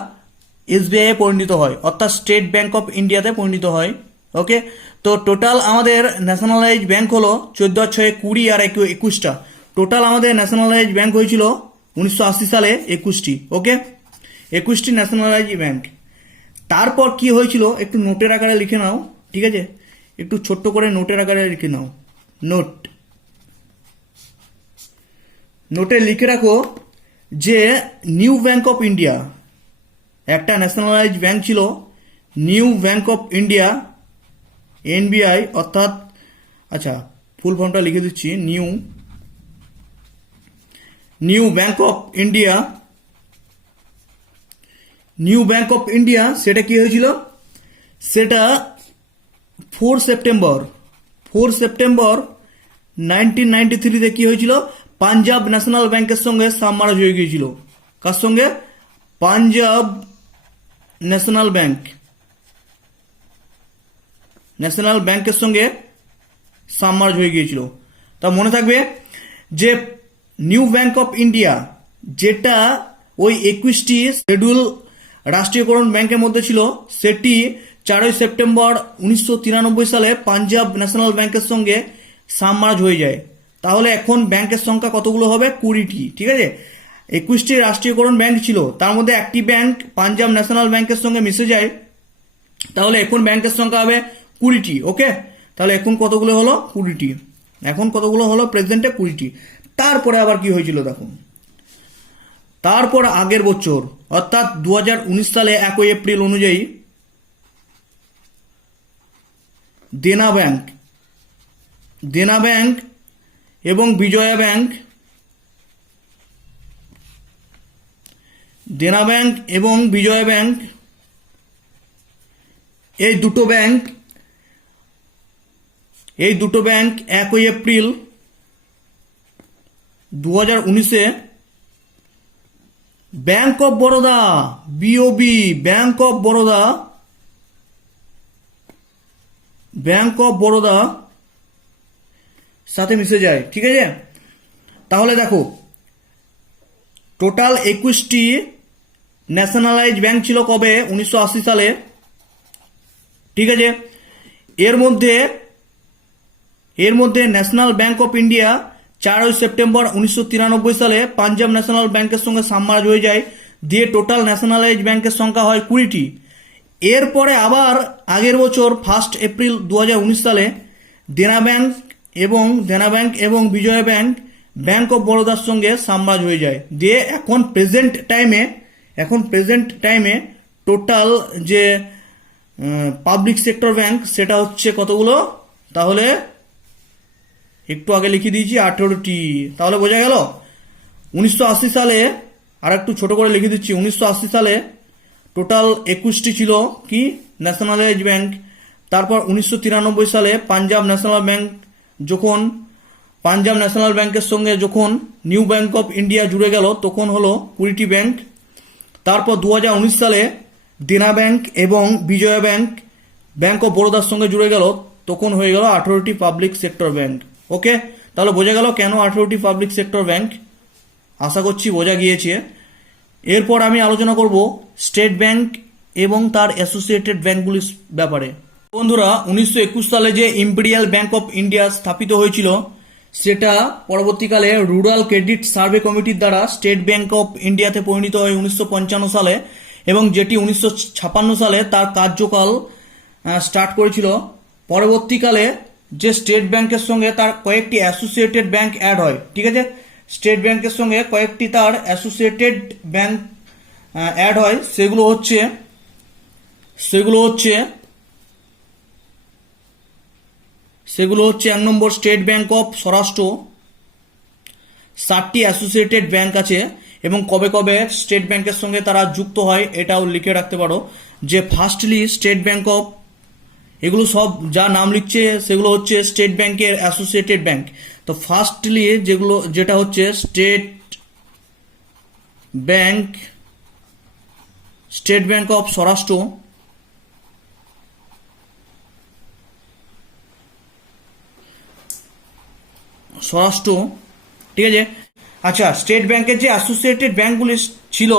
এসবিআই এ পরিণত হয়, অর্থাৎ স্টেট ব্যাংক অফ ইন্ডিয়াতে পরিণত হয়। ওকে, তো টোটাল আমাদের ন্যাশনালাইজ ব্যাংক হলো 14/6/20 আর 21টা। টোটাল আমাদের ন্যাশনালাইজ ব্যাংক হয়েছিল 1980 সালে 21টি। ওকে, 21টি ন্যাশনালাইজ ব্যাংক। তারপর কি হয়েছিল একটু নোটের আকারে লিখে নাও, ঠিক আছে, একটু ছোট্ট করে নোটের আকারে লিখে নাও। নোটে লিখে রাখো যে নিউ ব্যাংক অফ ইন্ডিয়া, একটা ন্যাশনালাইজ ব্যাংক ছিল, new bank of India, NBI, অর্থাৎ, আচ্ছা ফুল ফর্মটা লিখে দিচ্ছি, নিউ ব্যাংক অফ ইন্ডিয়া, সেটা কি হয়েছিল, সেটা 4 সেপ্টেম্বর 1993 কি হয়েছিল, পাঞ্জাব ন্যাশনাল ব্যাংকের সঙ্গে সাবমার্জ হয়ে গিয়েছিল। কার সঙ্গে? পাঞ্জাব ন্যাশনাল ব্যাংকের সঙ্গে সাবমার্জ হয়ে গিয়েছিল। তা মনে থাকবে যে নিউ ব্যাংক অফ ইন্ডিয়া, যেটা ওই 21টি শিডিউল রাষ্ট্রীয়করণ ব্যাংকের মধ্যে ছিল, সেটি 4 সেপ্টেম্বর 1993 সালে পাঞ্জাব ন্যাশনাল ব্যাংকের সঙ্গে সাবমার্জ হয়ে যায়। তাহলে এখন ব্যাংকের সংখ্যা কতগুলো হবে? 20টি, ঠিক আছে। 21টি রাষ্ট্রীয়করণ ব্যাংক ছিল, তার মধ্যে একটি ব্যাংক পাঞ্জাব ন্যাশনাল ব্যাংকের সঙ্গে মিশে যায়, তাহলে এখন ব্যাংকের সংখ্যা হবে 20টি। ওকে, তাহলে এখন কতগুলো হলো? 20টি। এখন কতগুলো হলো? প্রেজেন্টে 20টি। তারপরে আবার কি হয়েছিল দেখুন, তারপর আগের বছর অর্থাৎ 2019 সালে 1 এপ্রিল অনুযায়ী দেনা ব্যাংক এবং বিজয়া ব্যাংক, এই দুটো ব্যাংক 1 এপ্রিল 2019-এ bank of Baroda, BOB, bank of Baroda সাথে মিশে যায়, ঠিক আছে। তাহলে দেখো টোটাল 21টি ন্যাশনালাইজ ব্যাংক ছিল কবে? 1980 সালে, ঠিক আছে। এর মধ্যে national bank of India 4 September 1993 সালে পাঞ্জাব ন্যাশনাল ব্যাংকের সঙ্গে সাবমার্জ হয়ে যায়, দিয়ে টোটাল ন্যাশনালাইজ ব্যাংকের সংখ্যা হয় 20টি। এরপরে আবার আগের বছর 1 এপ্রিল 2019 সালে দেনা ব্যাংক এবং বিজয়া ব্যাংক অফ বরোদার সঙ্গে সাবমার্জ হয়ে যায়, দিয়ে এখন প্রেজেন্ট টাইমে টোটাল যে পাবলিক সেক্টর ব্যাংক, সেটা হচ্ছে কতগুলো? তাহলে একটু আগে লিখে দিয়েছি 18টি। তাহলে বোঝা গেল 1980 সালে, আর একটু ছোট করে লিখে দিচ্ছি, 1980 সালে টোটাল 21টি ছিল কি? Nationalise bank. তারপর 1993 সালে পাঞ্জাব ন্যাশনাল ব্যাংকের সঙ্গে যখন নিউ ব্যাংক অফ ইন্ডিয়া জুড়ে গেল, তখন হলো 20টি ব্যাংক। তারপর 2019 সালে দেনা ব্যাংক এবং বিজয়া ব্যাংক অফ বরোদার সঙ্গে জুড়ে গেল, তখন হয়ে গেল 18টি পাবলিক সেক্টর ব্যাংক। ওকে, তাহলে বোঝা গেল কেন 18টি পাবলিক সেক্টর ব্যাংক, আশা করছি বোঝা গিয়েছে। এরপর আমি আলোচনা করব স্টেট ব্যাংক এবং তার অ্যাসোসিয়েটেড ব্যাংকগুলির ব্যাপারে। বন্ধুরা, 1921 সালে যে ইম্পেরিয়াল ব্যাংক অফ ইন্ডিয়া স্থাপিত হয়েছিল সেটা পরবর্তীকালে রুরাল ক্রেডিট সার্ভে কমিটির দ্বারা স্টেট ব্যাংক অফ ইন্ডিয়াতে পরিণত হয় 1955 সালে, এবং যেটি 1956 সালে তার কার্যকাল স্টার্ট করেছিল। পরবর্তীকালে যে স্টেট ব্যাংকের সঙ্গে তার কয়েকটি অ্যাসোসিয়েটেড ব্যাংক অ্যাড হয়, ঠিক আছে, স্টেট ব্যাংকের সঙ্গে কয়েকটি তার অ্যাসোসিয়েটেড ব্যাংক অ্যাড হয়, সেগুলো হচ্ছে 1 নম্বর স্টেট ব্যাংক অফ স্বরাষ্ট্র। 7টি অ্যাসোসিয়েটেড ব্যাংক আছে, এবং কবে কবে স্টেট ব্যাংকের সঙ্গে তারা যুক্ত হয় এটাও লিখে রাখতে পারো, যে ফার্স্টলি স্টেট ব্যাংক অফ, এগুলো সব যা নাম লিখছে সেগুলো হচ্ছে স্টেট ব্যাংকের অ্যাসোসিয়েটেড ব্যাংক। তো ফার্স্টলি যেটা হচ্ছে স্টেট ব্যাংক অফ স্বরাষ্ট্র, ঠিক আছে। আচ্ছা, স্টেট ব্যাংকের যে অ্যাসোসিয়েটেড ব্যাংকগুলি ছিল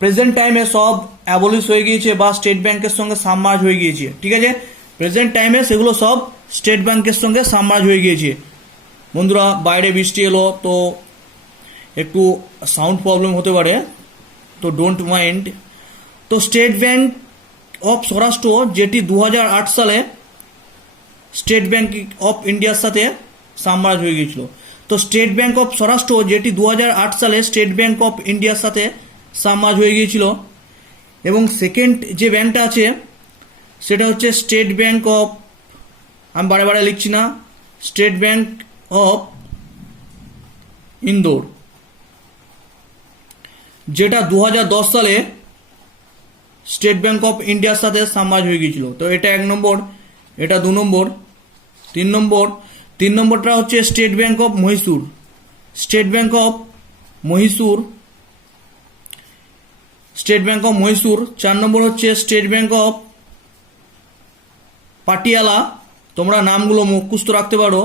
প্রেজেন্ট টাইমে সব অ্যাবলিশ হয়ে গিয়েছে বা স্টেট ব্যাংকের সঙ্গে সাবমার্জ হয়ে গিয়েছে, ঠিক আছে। প্রেজেন্ট টাইমে সেগুলো সব স্টেট ব্যাংকের সঙ্গে সাবমার্জ হয়ে গিয়েছে। বন্ধুরা, বাইরে বৃষ্টি এলো তো একটু সাউন্ড প্রবলেম হতে পারে, তো ডোন্ট মাইন্ড। তো স্টেট ব্যাংক অফ স্বরাষ্ট্র যেটি 2008 সালে স্টেট ব্যাংক অফ ইন্ডিয়ার সাথে সাবমার্জ হয়ে গিয়েছিল। তো স্টেট ব্যাংক অফ স্বরাষ্ট্র যেটি 2008 সালে স্টেট ব্যাংক অফ ইন্ডিয়ার সাথে সাবমার্জ হয়ে গিয়েছিল। এবং সেকেন্ড যে ব্যাংকটা আছে সেটা হচ্ছে স্টেট ব্যাংক অফ, আমি বারে বারে লিখছি না, স্টেট ব্যাংক অফ ইন্দোর, যেটা 2010 সালে স্টেট ব্যাংক অফ ইন্ডিয়ার সাথে সাবমার্জ হয়ে গিয়েছিল। তো এটা 1 নম্বর, এটা 2 নম্বর। 3 নম্বরটা হচ্ছে স্টেট ব্যাংক অফ মহীশূর, 4 নম্বর হচ্ছে স্টেট ব্যাংক অফ পাটিয়ালা, তোমরা নামগুলো মুখস্থ রাখতে পারো,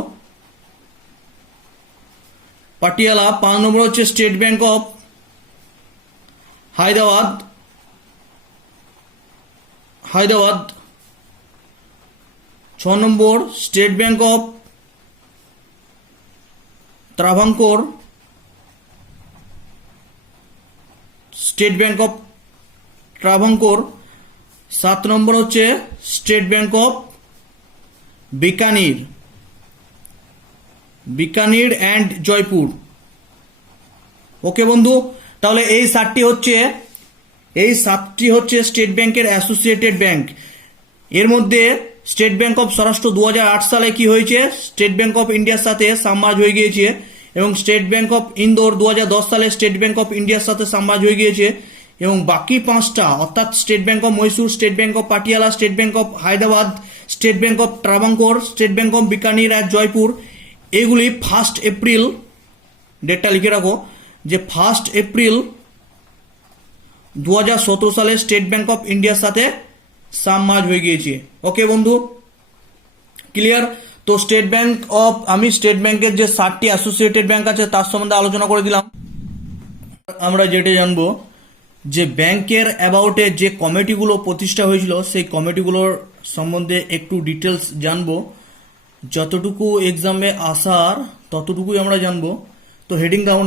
পাটিয়ালা। 5 নম্বর হচ্ছে স্টেট ব্যাংক অফ হায়দ্রাবাদ। 6 নম্বর স্টেট ব্যাংক অফ ত্রাভাঙ্কোর, 7 নম্বর হচ্ছে state bank of Bikaner and Jaipur. Okay বন্ধু, তাহলে এই 7টি হচ্ছে স্টেট ব্যাংকের অ্যাসোসিয়েটেড ব্যাংক। এর মধ্যে স্টেট ব্যাংক অফ স্বরাষ্ট্র 2008 সালে কি হয়েছে, স্টেট ব্যাংক অফ ইন্ডিয়ার সাথে সাবমার্জ হয়ে গিয়েছে, এবং স্টেট ব্যাংক অফ ইন্দোর 2010 সালে স্টেট ব্যাংক অফ ইন্ডিয়ার সাথে সাবমার্জ হয়ে গিয়েছে। এবং বাকি 5টা অর্থাৎ state bank of Mysore, state bank of Patiala, state bank of Hyderabad, state bank of Travancore, state bank of Bikaner আর জয়পুর, এগুলি 1 এপ্রিল, ডেটটা লিখে রাখো, যে 1 এপ্রিল 2017 সালে স্টেট ব্যাংক অফ ইন্ডিয়ার সাথে সাবমার্জ হয়ে গিয়েছে। ওকে বন্ধু, ক্লিয়ার? তো আমি স্টেট ব্যাংকের যে 7টি অ্যাসোসিয়েটেড ব্যাংক আছে তার সম্বন্ধে আলোচনা করে দিলাম। আমরা যেটা জানবো যে ব্যাংকের অ্যাবাউটে যে কমিটিগুলো প্রতিষ্ঠা হয়েছিল সেই কমিটিগুলোর সম্বন্ধে একটু ডিটেলস জানবো, যতটুকু এক্সামে আসার ততটুকুই আমরা জানবো। তো হেডিং ডাউন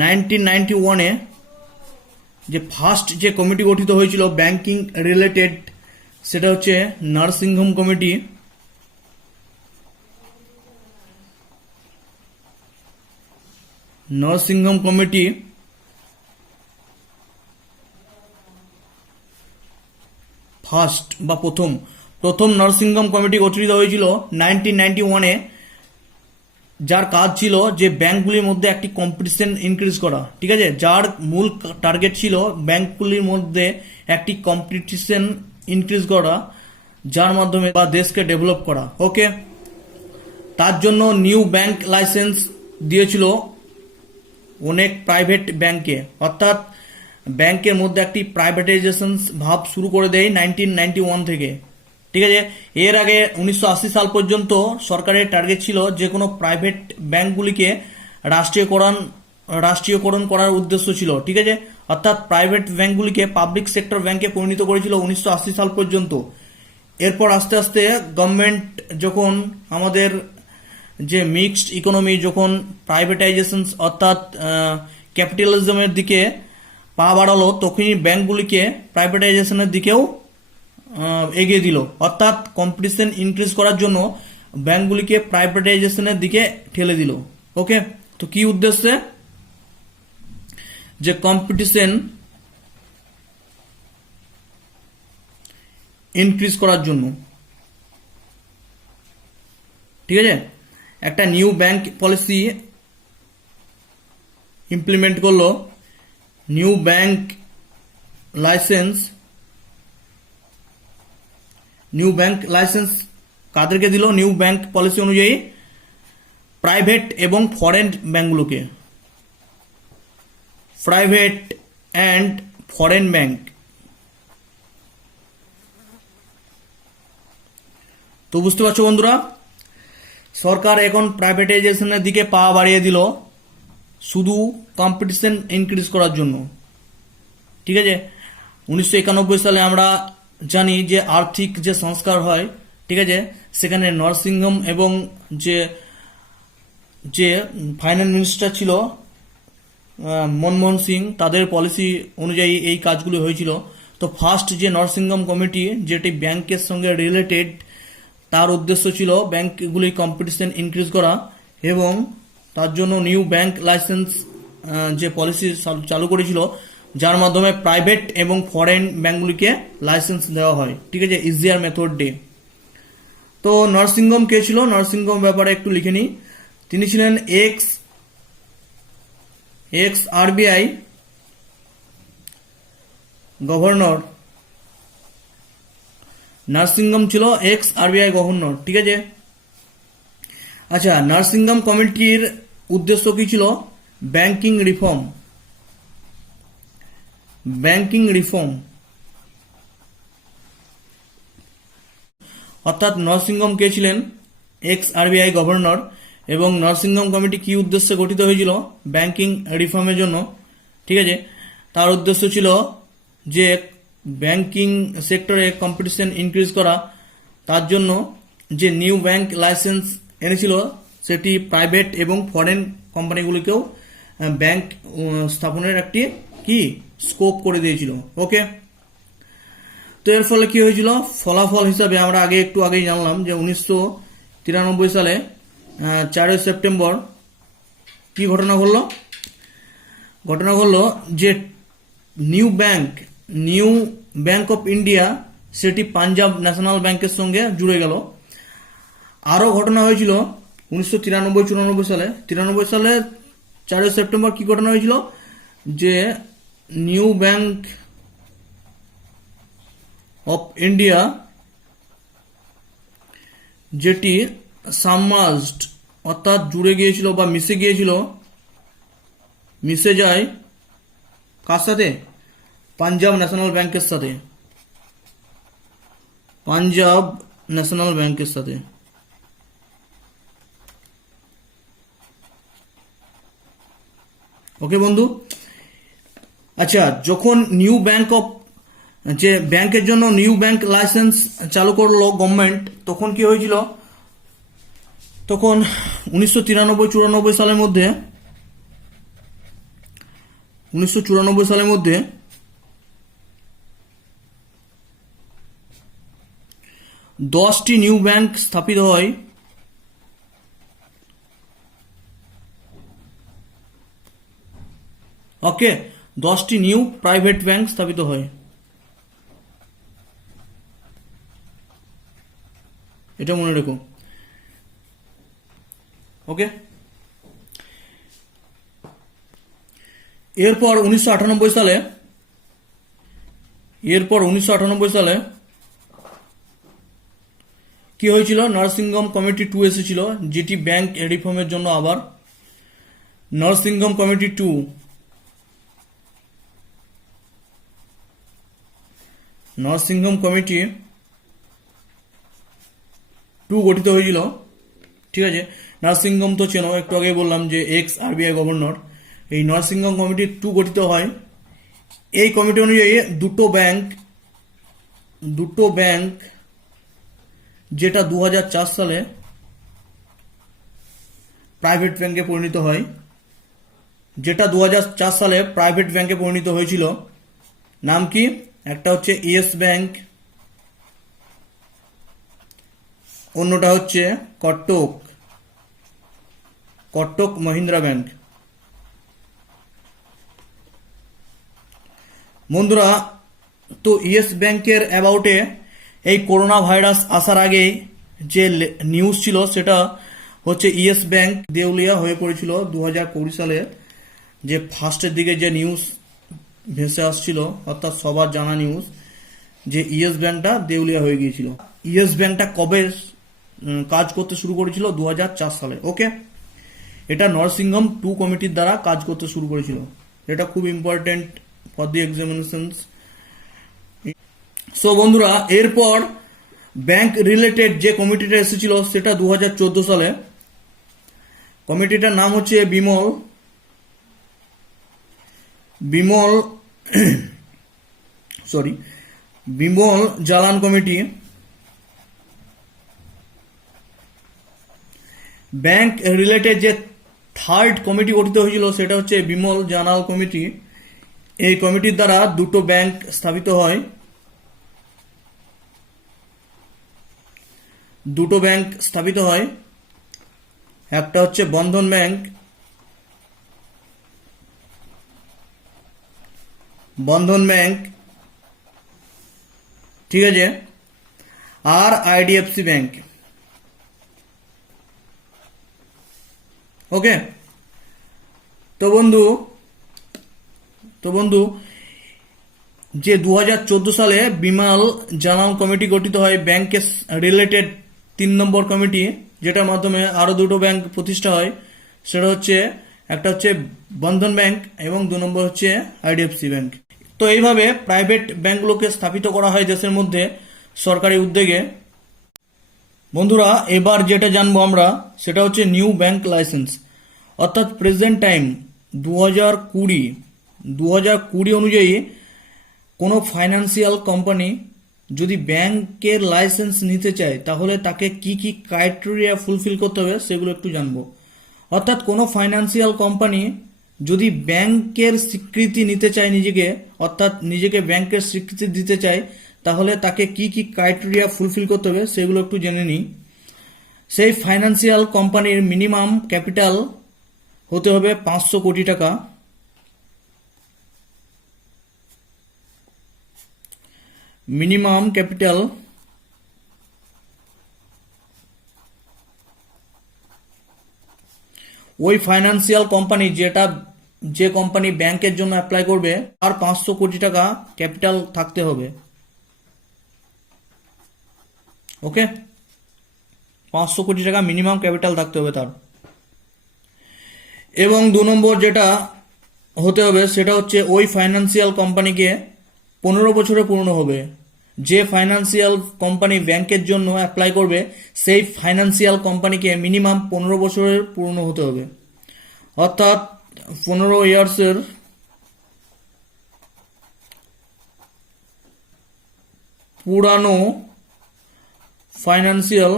1991-এ যে ফার্স্ট যে কমিটি গঠিত হয়েছিল ব্যাংকিং রিলেটেড, সেটা হচ্ছে নার্সিংহোম কমিটি। ফার্স্ট বা প্রথম নার্সিংহোম কমিটি গঠিত হয়েছিল 1991-এ, যার কাজ ছিল যে ব্যাংকগুলির মধ্যে একটি কম্পিটিশন ইনক্রিজ করা, ঠিক আছে, যার মূল টার্গেট ছিল ব্যাংকগুলির মধ্যে একটি কম্পিটিশন ইনক্রিজ করা, যার মাধ্যমে বা দেশকে ডেভেলপ করা। ওকে, তার জন্য নিউ ব্যাংক লাইসেন্স দিয়েছিল অনেক প্রাইভেট ব্যাংকে, অর্থাৎ ব্যাংকের মধ্যে একটি প্রাইভেটাইজেশন ভাব শুরু করে দেয় 1991 থেকে। ঠিক আছে, এর আগে 1980 সাল পর্যন্ত সরকারের টার্গেট ছিল যে কোনো প্রাইভেট ব্যাংকগুলিকে রাষ্ট্রীয়করণ করার উদ্দেশ্য ছিল। ঠিক আছে, অর্থাৎ প্রাইভেট ব্যাংকগুলিকে পাবলিক সেক্টর ব্যাংকে পরিণত করেছিল 1980 সাল পর্যন্ত। এরপর আস্তে আস্তে গভর্নমেন্ট যখন আমাদের যে মিক্সড ইকোনমি, যখন প্রাইভেটাইজেশন অর্থাৎ ক্যাপিটালিজমের দিকে পা বাড়ালো, তখনই ব্যাংকগুলিকে প্রাইভেটাইজেশনের দিকেও এগিয়ে দিল। অর্থাৎ কম্পিটিশন ইনক্রিজ করার জন্য ব্যাংকগুলিকে প্রাইভেটাইজেশনের দিকে ঠেলে দিল। ওকে, তো কি উদ্দেশ্যে? যে কম্পিটিশন ইনক্রিজ করার জন্য। ঠিক আছে, একটা নিউ ব্যাংক পলিসি ইমপ্লিমেন্ট করলো। নিউ ব্যাংক লাইসেন্স কাদেরকে দিল? নিউ ব্যাংক পলিসি অনুযায়ী প্রাইভেট এবং ফরেন ব্যাংকগুলোকে। Private and foreign bank. তো বুঝতে পারছো বন্ধুরা, সরকার এখন প্রাইভেটাইজেশনের দিকে পা বাড়িয়ে দিল শুধু কম্পিটিশন ইনক্রিজ করার জন্য। ঠিক আছে, 1991 সালে আমরা জানি যে আর্থিক যে সংস্কার হয়, ঠিক আছে, সেখানে নরসিংহম এবং যে যে ফাইন্যান্স মিনিস্টার ছিল মনমোহন সিং, তাদের পলিসি অনুযায়ী এই কাজগুলি হয়েছিল। তো ফার্স্ট যে নরসিংহম কমিটি, যেটি ব্যাংকের সঙ্গে রিলেটেড, তার উদ্দেশ্য ছিল ব্যাংকগুলি কম্পিটিশন ইনক্রিজ করা এবং তার জন্য নিউ ব্যাংক লাইসেন্স যে পলিসি চালু করেছিল, যার মাধ্যমে প্রাইভেট এবং ফরেন ব্যাংকগুলিকে লাইসেন্স দেওয়া হয়। ঠিক আছে, ইজিয়ার মেথড ডে। তো নরসিংহম কে ছিল? নরসিংহম ব্যাপারে একটু লিখে নিই। তিনি ছিলেন এক্স আরবিআই গভর্নর। নরসিংহম ছিল এক্স আরবিআই গভর্নর। ঠিক আছে, আচ্ছা, নরসিংহম কমিটির উদ্দেশ্য কি ছিল? Banking reform. অর্থাৎ নরসিংহম কে ছিলেন এক্স আরবিআই গভর্নর এবং নরসিংহম কমিটি কি উদ্দেশ্যে গঠিত হয়েছিল? ব্যাংকিং রিফর্মের জন্য। ঠিক আছে, তার উদ্দেশ্য ছিল যে ব্যাংকিং সেক্টরে কম্পিটিশন ইনক্রিজ করা। তার জন্য যে নিউ ব্যাংক লাইসেন্স এনেছিল, সেটি প্রাইভেট এবং ফরেন কোম্পানিগুলিকেও ব্যাংক স্থাপনের একটি কি স্কোপ করে দিয়েছিল। ওকে, তো এর ফলে কি হয়েছিল? ফলাফল হিসাবে আমরা একটু আগেই জানলাম যে 1993 সালে 4 সেপ্টেম্বর কি ঘটনা ঘটলো যে নিউ ব্যাংক অফ ইন্ডিয়া, সেটি পাঞ্জাব ন্যাশনাল ব্যাংকের সঙ্গে জুড়ে গেল। আরও ঘটনা হয়েছিল 1993-94 সালে। 93 সালে 4 সেপ্টেম্বর কি ঘটনা হয়েছিল? যে নিউ ব্যাংক অফ ইন্ডিয়া, যেটি সাবমার্জড অর্থাৎ জুড়ে গিয়েছিল বা মিশে যায় কার সাথে? পাঞ্জাব ন্যাশনাল ব্যাংকের সাথে। ওকে বন্ধু, আচ্ছা, যখন নিউ ব্যাংক যে ব্যাংকের জন্য নিউ ব্যাংক লাইসেন্স চালু করলো গভর্নমেন্ট, তখন কি হয়েছিল? তখন 1993-94 সালের মধ্যে 10টি নিউ ব্যাংক স্থাপিত হয়। ওকে, 10টি নিউ প্রাইভেট ব্যাংক স্থাপিত হয়। এটা মনে রেখো। ওকে, এরপর 1998 সালে কি হয়েছিল? নরসিংহম কমিটি 2 এসেছিল, যেটি ব্যাংক রিফর্মের জন্য। আবার নরসিংহম কমিটি 2 নরসিংহম কমিটি 2 গঠিত হয়েছিল। ঠিক আছে, নরসিংহম তো চেনো, একটু আগে বললাম যে এক্স আরবিআই গভর্নর। এই নরসিংহম কমিটি 2 গঠিত হয়। এই কমিটি অনুযায়ী দুটো ব্যাংক যেটা 2004 সালে প্রাইভেট ব্যাংকে পরিণত হয়, হয়েছিল, নাম কি? একটা হচ্ছে ইয়েস ব্যাংক, অন্যটা হচ্ছে কটক মহিন্দ্রা ব্যাংক। বন্ধুরা, তো ইয়েস ব্যাংকের অ্যাবাউটে এই করোনা ভাইরাস আসার আগে যে নিউজ ছিল সেটা হচ্ছে ইয়েস ব্যাংক দেউলিয়া হয়ে পড়েছিল 2020 সালে। যে ফার্স্টের দিকে যে নিউজ ভেসে আসছিল, অর্থাৎ সবার জানা নিউজ, যে ইয়েস ব্যাংকটা দেউলিয়া হয়ে গিয়েছিল। ইয়েস ব্যাংকটা কবে কাজ করতে শুরু করেছিল? 2004 সালে। ওকে, এটা নরসিংহম 2 কমিটির দ্বারা কাজ করতে শুরু করেছিল। এটা খুব important for the examinations. So বন্ধুরা, এরপর ব্যাংক রিলেটেড যে কমিটিটা এসেছিল সেটা 2014 সালে। কমিটিটার নাম হচ্ছে Bimal Jalan committee. Bank related যে থার্ড কমিটি গঠিত হয়েছিল সেটা হচ্ছে বিমল জালান কমিটি। এই কমিটির দ্বারা দুটো ব্যাংক স্থাপিত হয়। একটা হচ্ছে বন্ধন ব্যাংক, ঠিক আছে, আর আইডিএফসি ব্যাংক। ওকে, তো বন্ধু যে 2014 সালে বিমল জালান কমিটি গঠিত হয়, ব্যাংকের রিলেটেড 3 নম্বর কমিটি, যেটার মাধ্যমে আরো দুটো ব্যাংক প্রতিষ্ঠা হয়। সেটা হচ্ছে, একটা হচ্ছে বন্ধন ব্যাংক এবং 2 নম্বর হচ্ছে আইডিএফসি ব্যাংক। তো এইভাবে প্রাইভেট ব্যাংকগুলোকে স্থাপিত করা হয় দেশের মধ্যে সরকারি উদ্যোগে। বন্ধুরা, এবার যেটা জানবো আমরা সেটা হচ্ছে নিউ ব্যাংক লাইসেন্স, অর্থাৎ প্রেজেন্ট টাইম 2020 অনুযায়ী কোনো ফাইন্যান্সিয়াল কোম্পানি যদি ব্যাংকের লাইসেন্স নিতে চায় তাহলে তাকে কি কি ক্রাইটেরিয়া ফুলফিল করতে হবে সেগুলো একটু জানবো। অর্থাৎ কোনো ফাইন্যান্সিয়াল কোম্পানি যদি ব্যাংকের স্বীকৃতি নিতে চায় নিজেকে ব্যাংকের স্বীকৃতি দিতে চায়, তাহলে তাকে কি কি ক্রাইটেরিয়া ফুলফিল করতে হবে সেগুলো একটু জেনে নিই। সেই ফাইন্যান্সিয়াল কোম্পানির মিনিমাম ক্যাপিটাল হতে হবে 500 কোটি টাকা। মিনিমাম ক্যাপিটাল ওই ফাইন্যান্সিয়াল কোম্পানি যে কোম্পানি ব্যাংকের জন্য অ্যাপ্লাই করবে আর 500 কোটি টাকা ক্যাপিটাল থাকতে হবে। ওকে, 500 কোটি টাকা মিনিমাম ক্যাপিটাল থাকতে হবে তার। এবং 2 নম্বর যেটা হতে হবে সেটা হচ্ছে ওই ফাইন্যান্সিয়াল কোম্পানিকে 15 বছরে পুরনো হবে। যে ফাইন্যান্সিয়াল কোম্পানি ব্যাংকের জন্য অ্যাপ্লাই করবে সেই ফাইন্যান্সিয়াল কোম্পানিকে মিনিমাম 15 বছরের পুরনো হতে হবে, অর্থাৎ 15 ইয়ার্সের পুরানো ফাইন্যান্সিয়াল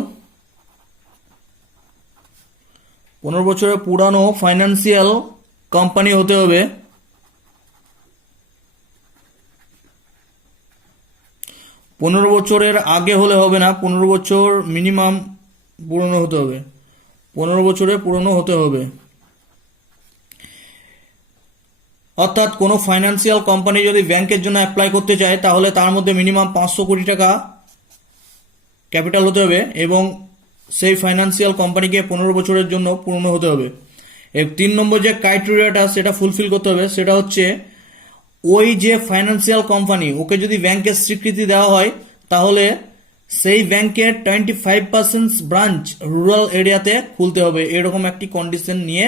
15 বছরের পুরানো ফাইন্যান্সিয়াল কোম্পানি হতে হবে। 15 বছরের আগে হলে হবে না, 15 বছর মিনিমাম পুরনো হতে হবে, 15 বছরের পুরনো হতে হবে। অর্থাৎ কোনো ফাইন্যান্সিয়াল কোম্পানি যদি ব্যাংকের জন্য অ্যাপ্লাই করতে চায় তাহলে তার মধ্যে মিনিমাম 500 কোটি টাকা ক্যাপিটাল হতে হবে এবং সেই ফাইন্যান্সিয়াল কোম্পানিকে 15 বছরের জন্য পুরনো হতে হবে। 3 নম্বর যে ক্রাইটেরিয়াটা সেটা ফুলফিল করতে হবে, সেটা হচ্ছে ওই যে ফাইন্যান্সিয়াল কোম্পানি ওকে যদি ব্যাংকের স্বীকৃতি দেওয়া হয় তাহলে সেই ব্যাংকের 25% ব্রাঞ্চ রুরাল এরিয়াতে খুলতে হবে। এরকম একটি কন্ডিশন নিয়ে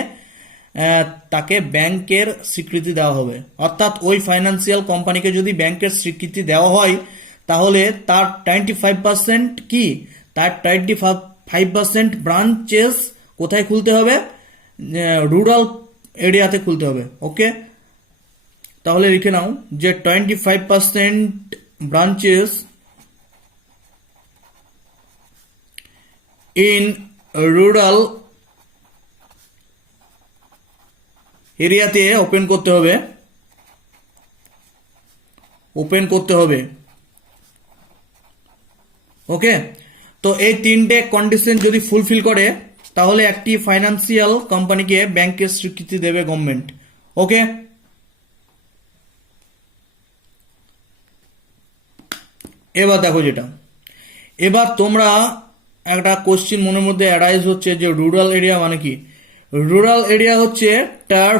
তাকে ব্যাংকের স্বীকৃতি দেওয়া হবে। অর্থাৎ ওই ফাইন্যান্সিয়াল কোম্পানিকে যদি ব্যাংকের স্বীকৃতি দেওয়া হয় তাহলে তার 25% কি, তার 25% ব্রাঞ্চেস কোথায় খুলতে হবে, রুরাল এরিয়াতে খুলতে হবে। ওকে, তাহলে লিখে নাও যে 25% ব্রাঞ্চেস ইন রুরাল এরিয়াতে ওপেন করতে হবে, ওকে। তো এই তিনটে কন্ডিশন যদি ফুলফিল করে তাহলে একটি ফাইন্যান্সিয়াল কোম্পানিকে ব্যাংকের স্বীকৃতি দেবে গভর্নমেন্ট। ওকে, এবার দেখো যেটা, এবার তোমরা একটা কোশ্চিন মনের মধ্যে অ্যারাইজ হচ্ছে যে রুরাল এরিয়া মানে কি। রুরাল এরিয়া হচ্ছে টায়ার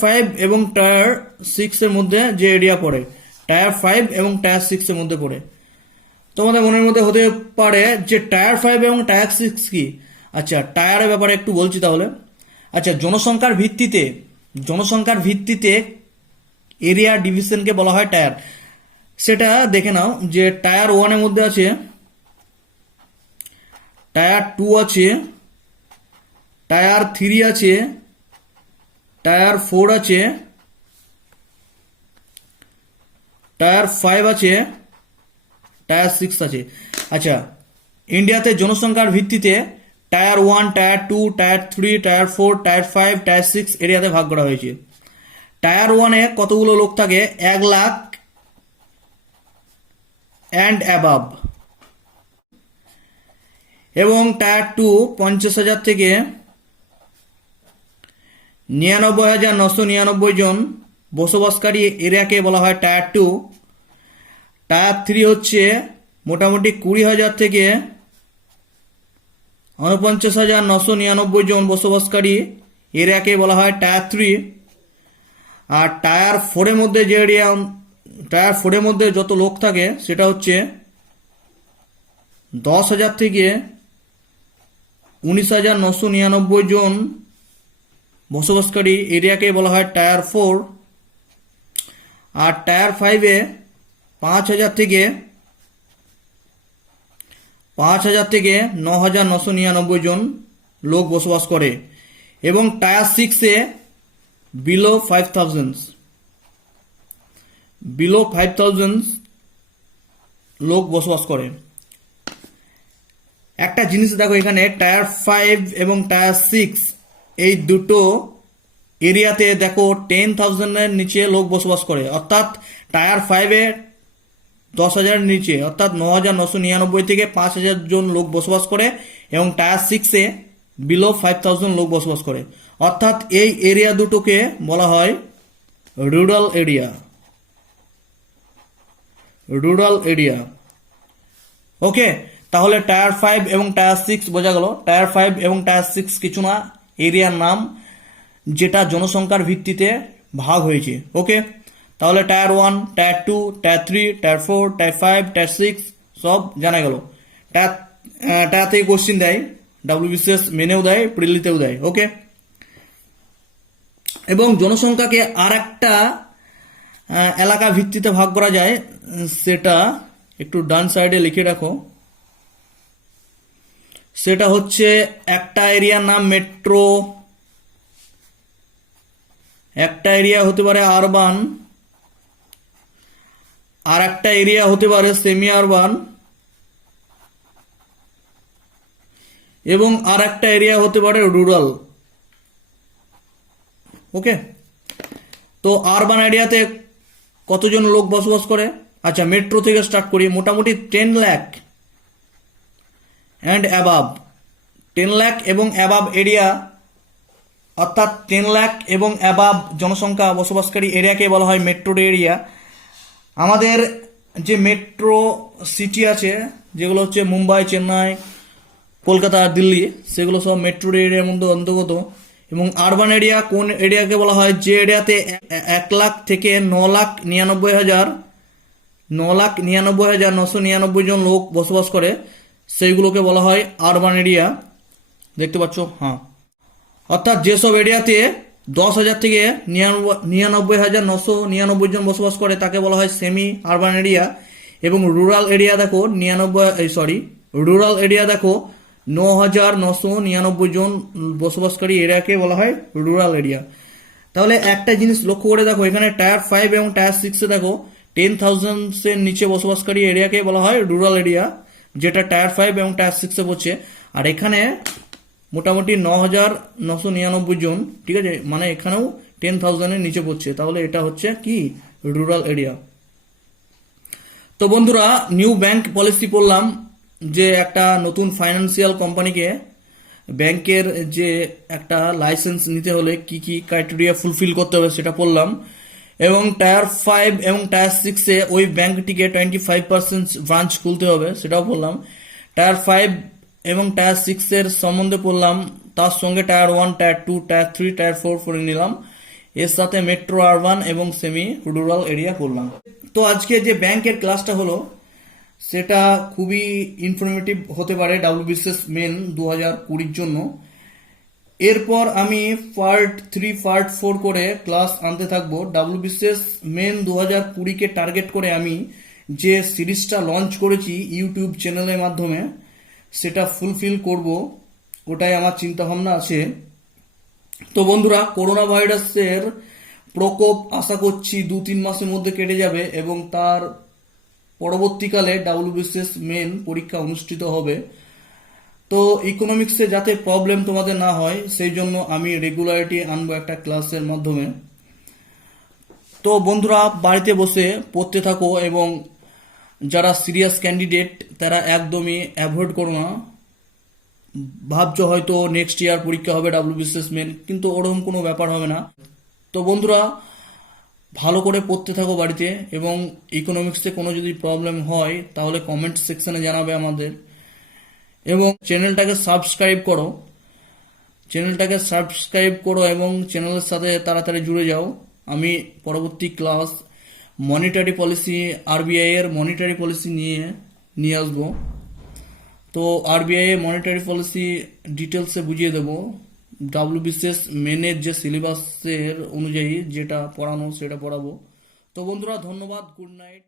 5 এবং টায়ার 6 এর মধ্যে যে এরিয়া পড়ে, টায়ার 5 এবং টায়ার 6 এর মধ্যে পড়ে। তোমাদের মনের মধ্যে হতে পারে যে টায়ার 5 এবং টায়ার 6 কি। আচ্ছা, টায়ারের ব্যাপারে একটু বলছি তাহলে। আচ্ছা, জনসংখ্যার ভিত্তিতে এরিয়া ডিভিশনকে বলা হয় টায়ার। সেটা দেখে নাও যে টায়ার 1 এর মধ্যে আছে, টায়ার 2 আছে, টায়ার 3 আছে, টায়ার 4 আছে, টায়ার 5 আছে, টায়ার 6 আছে। আচ্ছা, ইন্ডিয়াতে জনসংখ্যার ভিত্তিতে tyre 1, tyre 2, tyre 3, tyre 4, tyre 5, tyre 6 এরিয়াতে ভাগ করা হয়েছে। টায়ার 1-এ কতগুলো লোক থাকে, 1 লাখ অ্যান্ড অ্যাবাভ, এবং টায়ার 2 50,000 থেকে 99,999 জন বসবাসকারী এরিয়াকে বলা হয় টায়ার 2। টায়ার 3 হচ্ছে মোটামুটি 20,000 থেকে 49,999 জন বসবাসকারী এরিয়াকে বলা হয় টায়ার 3। আর টায়ার 4 এর মধ্যে যে এরিয়া, টায়ার 4 এর মধ্যে যত লোক থাকে সেটা হচ্ছে 10,000 থেকে 19,999 জন বসবাসকারী এরিয়াকে বলা হয় টায়ার 4। আর টায়ার 5-এ 5,000 থেকে 9,999 জন লোক বসবাস করে। এবং টায়ার 6-এ বিলো 5,000 লোক বসবাস করে। একটা জিনিস দেখো এখানে, টায়ার 5 এবং টায়ার 6 এই দুটো এরিয়াতে দেখো 10,000-এর নিচে লোক বসবাস করে। অর্থাৎ টায়ার 5-এ 10,000 নিচে, অর্থাৎ 9,999 থেকে 5,000 জন লোক বসবাস করে, এবং টায়ার 6-এ বিলো 5,000 লোক বসবাস করে। অর্থাৎ এই এরিয়া দুটোকে বলা হয় রুরাল এরিয়া। ওকে, তাহলে টায়ার 5 এবং টায়ার 6 বোঝা গেল। টায়ার 5 এবং টায়ার 6 কিছু না, এরিয়ার নাম যেটা জনসংখ্যার ভিত্তিতে ভাগ হয়েছে। ওকে, তাহলে tyre 1, tyre 2, tyre 3, tyre 4, tyre 5, tyre 6 সব জানা গেল। টায়ার থেকে কোশ্চিন দেয়, WBCS মেনেও দেয়, প্রিলিতেও দেয়। ওকে, এবং জনসংখ্যাকে আর একটা এলাকা ভিত্তিতে ভাগ করা যায়, সেটা একটু ডান সাইডে লিখে রাখো। সেটা হচ্ছে একটা এরিয়ার নাম মেট্রো, একটা এরিয়া হতে পারে আরবান, আর একটা এরিয়া হতে পারে সেমি আরবান, এবং আর একটা এরিয়া হতে পারে রুরাল। ওকে, তো আরবান এরিয়াতে কতজন লোক বসবাস করে। আচ্ছা, মেট্রো থেকে স্টার্ট করি। মোটামুটি 10 লাখ অ্যান্ড অ্যাবাভ, 10 লাখ এবং অ্যাবাভ এরিয়া, অর্থাৎ 10 লাখ এবং অ্যাবাভ জনসংখ্যা বসবাসকারী এরিয়াকে বলা হয় মেট্রো এরিয়া। আমাদের যে মেট্রো সিটি আছে, যেগুলো হচ্ছে মুম্বাই, চেন্নাই, কলকাতা, দিল্লি, সেগুলো সব মেট্রো এরিয়ার মধ্যে অন্তর্গত। এবং আরবান এরিয়া কোন এরিয়াকে বলা হয়, যে এরিয়াতে 1 লাখ থেকে 9,99,999 জন লোক বসবাস করে, সেইগুলোকে বলা হয় আরবান এরিয়া। দেখতে পাচ্ছ? হ্যাঁ, অর্থাৎ যেসব এরিয়াতে 10,000 থেকে 99,999 জন বসবাস করে তাকে বলা হয় সেমি আরবান এরিয়া। এবং রুরাল এরিয়া দেখো রুরাল এরিয়া দেখো 9,999 জন বসবাসকারী এরিয়াকে বলা হয় রুরাল এরিয়া। তাহলে একটা জিনিস লক্ষ্য করে দেখো, এখানে টায়ার 5 এবং টায়ার 6 এ দেখো 10,000 এর নিচে বসবাসকারী এরিয়াকে বলা হয় রুরাল এরিয়া, যেটা টায়ার 5 এবং টায়ার 6 এ পড়ছে। আর এখানে মোটামুটি 9,999 জন, ঠিক আছে, মানে এখানেও 10,000 এর নিচে পড়ছে, তাহলে এটা হচ্ছে কি রুরাল এরিয়া। তো বন্ধুরা, নিউ ব্যাংক পলিসি পড়লাম, যে একটা নতুন ফাইন্যান্সিয়াল কোম্পানিকে ব্যাংকের যে একটা লাইসেন্স নিতে হলে কি কি ক্রাইটেরিয়া ফুলফিল করতে হবে সেটা পড়লাম। এবং টায়ার 5 এবং টায়ার 6 এ ওই ব্যাংকটিকে 25% ব্রাঞ্চ খুলতে হবে, সেটাও পড়লাম। টায়ার 5 এবং টায়ার 6 এর সম্বন্ধে পড়লাম, তার সঙ্গে টায়ার 1, টায়ার 2, টায়ার 3, টায়ার 4 পড়ে নিলাম। এর সাথে মেট্রো, আরবান এবং সেমি রুরাল এরিয়া পড়লাম। তো আজকে যে ব্যাংকের ক্লাসটা হলো সেটা খুবই ইনফরমেটিভ হতে পারে ডাব্লিউবিসিএস মেন 2020 জন্য। এরপর আমি পার্ট 3, পার্ট 4 করে ক্লাস আনতে থাকবো। ডাব্লিউবিসিএস মেন 2020 কে টার্গেট করে আমি যে সিরিজটা লঞ্চ করেছি ইউটিউব চ্যানেলের মাধ্যমে, সেটা ফুলফিল করব, ওটাই আমার চিন্তা ভাবনা আছে। তো বন্ধুরা, করোনা ভাইরাসের প্রকোপ আশা করছি 2-3 মাসের মধ্যে কেটে যাবে এবং তার পরবর্তীকালে ডাব্লিউবিসিএস মেন পরীক্ষা অনুষ্ঠিত হবে। তো ইকোনমিক্সে যাতে প্রবলেম তোমাদের না হয় সেই জন্য আমি রেগুলারিটি আনবো একটা ক্লাসের মাধ্যমে। তো বন্ধুরা, বাড়িতে বসে পড়তে থাকো এবং যারা সিরিয়াস ক্যান্ডিডেট তারা একদমই অ্যাভয়েড করো না। ভাবছো হয়তো নেক্সট ইয়ার পরীক্ষা হবে ডাব্লিউবিসিএস মেন, কিন্তু ওরকম কোনো ব্যাপার হবে না। তো বন্ধুরা, ভালো করে পড়তে থাকো বাড়িতে, এবং ইকোনমিক্সে কোনো যদি প্রবলেম হয় তাহলে কমেন্ট সেকশনে জানাবে আমাদের। এবং চ্যানেলটাকে সাবস্ক্রাইব করো এবং চ্যানেলের সাথে তাড়াতাড়ি জুড়ে যাও। আমি পরবর্তী ক্লাস মনিটারি পলিসি, আরবিআই এর মনিটারি পলিসি নিয়ে আসবো। তো আরবিআই এর মনিটারি পলিসি ডিটেলসে বুঝিয়ে দেবো, ডাব্লিউবিসিএস মেনের যে সিলেবাসের অনুযায়ী যেটা পড়ানো সেটা পড়াবো। তো বন্ধুরা, ধন্যবাদ, গুড নাইট।